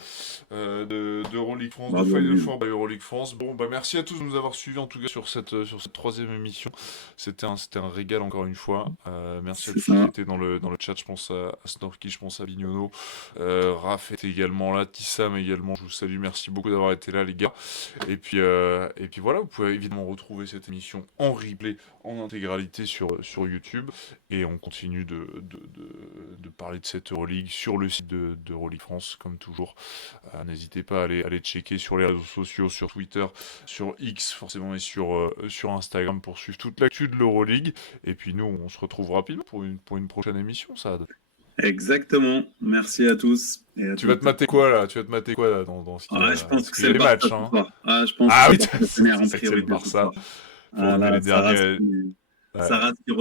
de Euroleague France, de Bravo à Final lui. Four by Euroleague France. Bon, bah merci à tous de nous avoir suivis en tout cas sur cette troisième émission. C'était un régal encore une fois. Merci à C'est tous qui ça. étaient dans le chat. Je pense à Snorky, je pense à Vignono. Raph était également là, Tissam également. Je vous salue. Merci beaucoup d'avoir été là, les gars. Et puis voilà, vous pouvez évidemment retrouver cette émission en replay, en intégralité sur YouTube. Et on continue de parler de cette Euroleague sur le site de Euroleague France, comme toujours. N'hésitez pas à aller checker sur les réseaux sociaux, sur Twitter, sur X forcément, et sur Instagram pour suivre toute l'actu de l'Euroleague. Et puis nous, on se retrouve rapidement pour une prochaine émission, Saad. Exactement. Merci à tous. Et à Tu vas te toutes. mater quoi là? Tu vas te mater quoi là dans ce qu'il y a Ah, là? je pense Parce que qu'il y c'est a le les Barça matchs, ce hein. soir. Ah, je pense Ah que oui, le Barça finir en c'est vrai que c'est le priorité ce Barça. soir. Faut remuer les derniers. Ouais, Sarras qui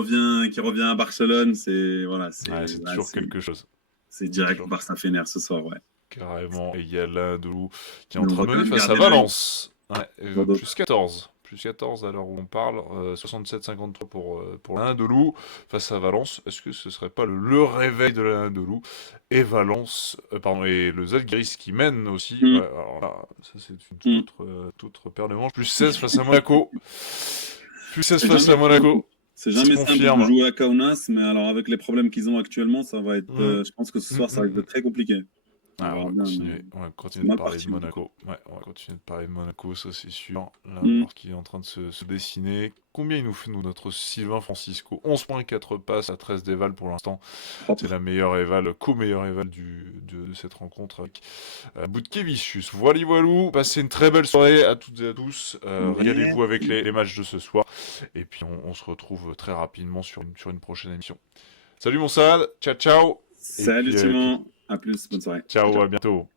revient à Barcelone, c'est voilà, ouais, c'est toujours quelque chose. c'est direct Toujours Barça Fener ce soir, ouais. carrément. Et il y a l'Anadolu qui est en Mais on train va de quand mener même face à garder l'œil. Valence. Ouais, Quoi d'autre? plus 14. Plus 14 à l'heure où on parle. 67-53 pour l'Anadolu face à Valence. Est-ce que ce serait pas le réveil de l'Anadolu? Et Valence, pardon, et le Zalgiris qui mène aussi. Mm, Ouais, alors là, ça c'est une mm. toute autre paire de manches. Plus 16 face à Monaco. Plus 16 C'est face à jamais simple. Monaco. C'est Qui se jamais simple de confirme. jouer à Kaunas, mais alors avec les problèmes qu'ils ont actuellement, ça va être. Mm, Je pense que ce mm, soir, ça va mm, mm. être très compliqué. On Ah, verra bien, mais on va c'est continuer de mal parler de parti en tout cas. Monaco. Ouais, on va continuer de parler de Monaco, ça c'est sûr. Là, Mm. parce qu'il est en train de se dessiner. Combien il nous fait, nous, notre Sylvain Francisco? 11,4 passes à 13 d'éval pour l'instant. Propre. C'est la meilleure éval, co-meilleure éval de cette rencontre avec Butkevičius. Voilà, voilou. Passez une très belle soirée à toutes et à tous. Régalez-vous avec les matchs de ce soir. Et puis on se retrouve très rapidement sur une prochaine émission. Salut mon Saad, ciao ciao. Et Salut puis, Simon, à plus, bonne soirée. ciao, Ciao. à bientôt.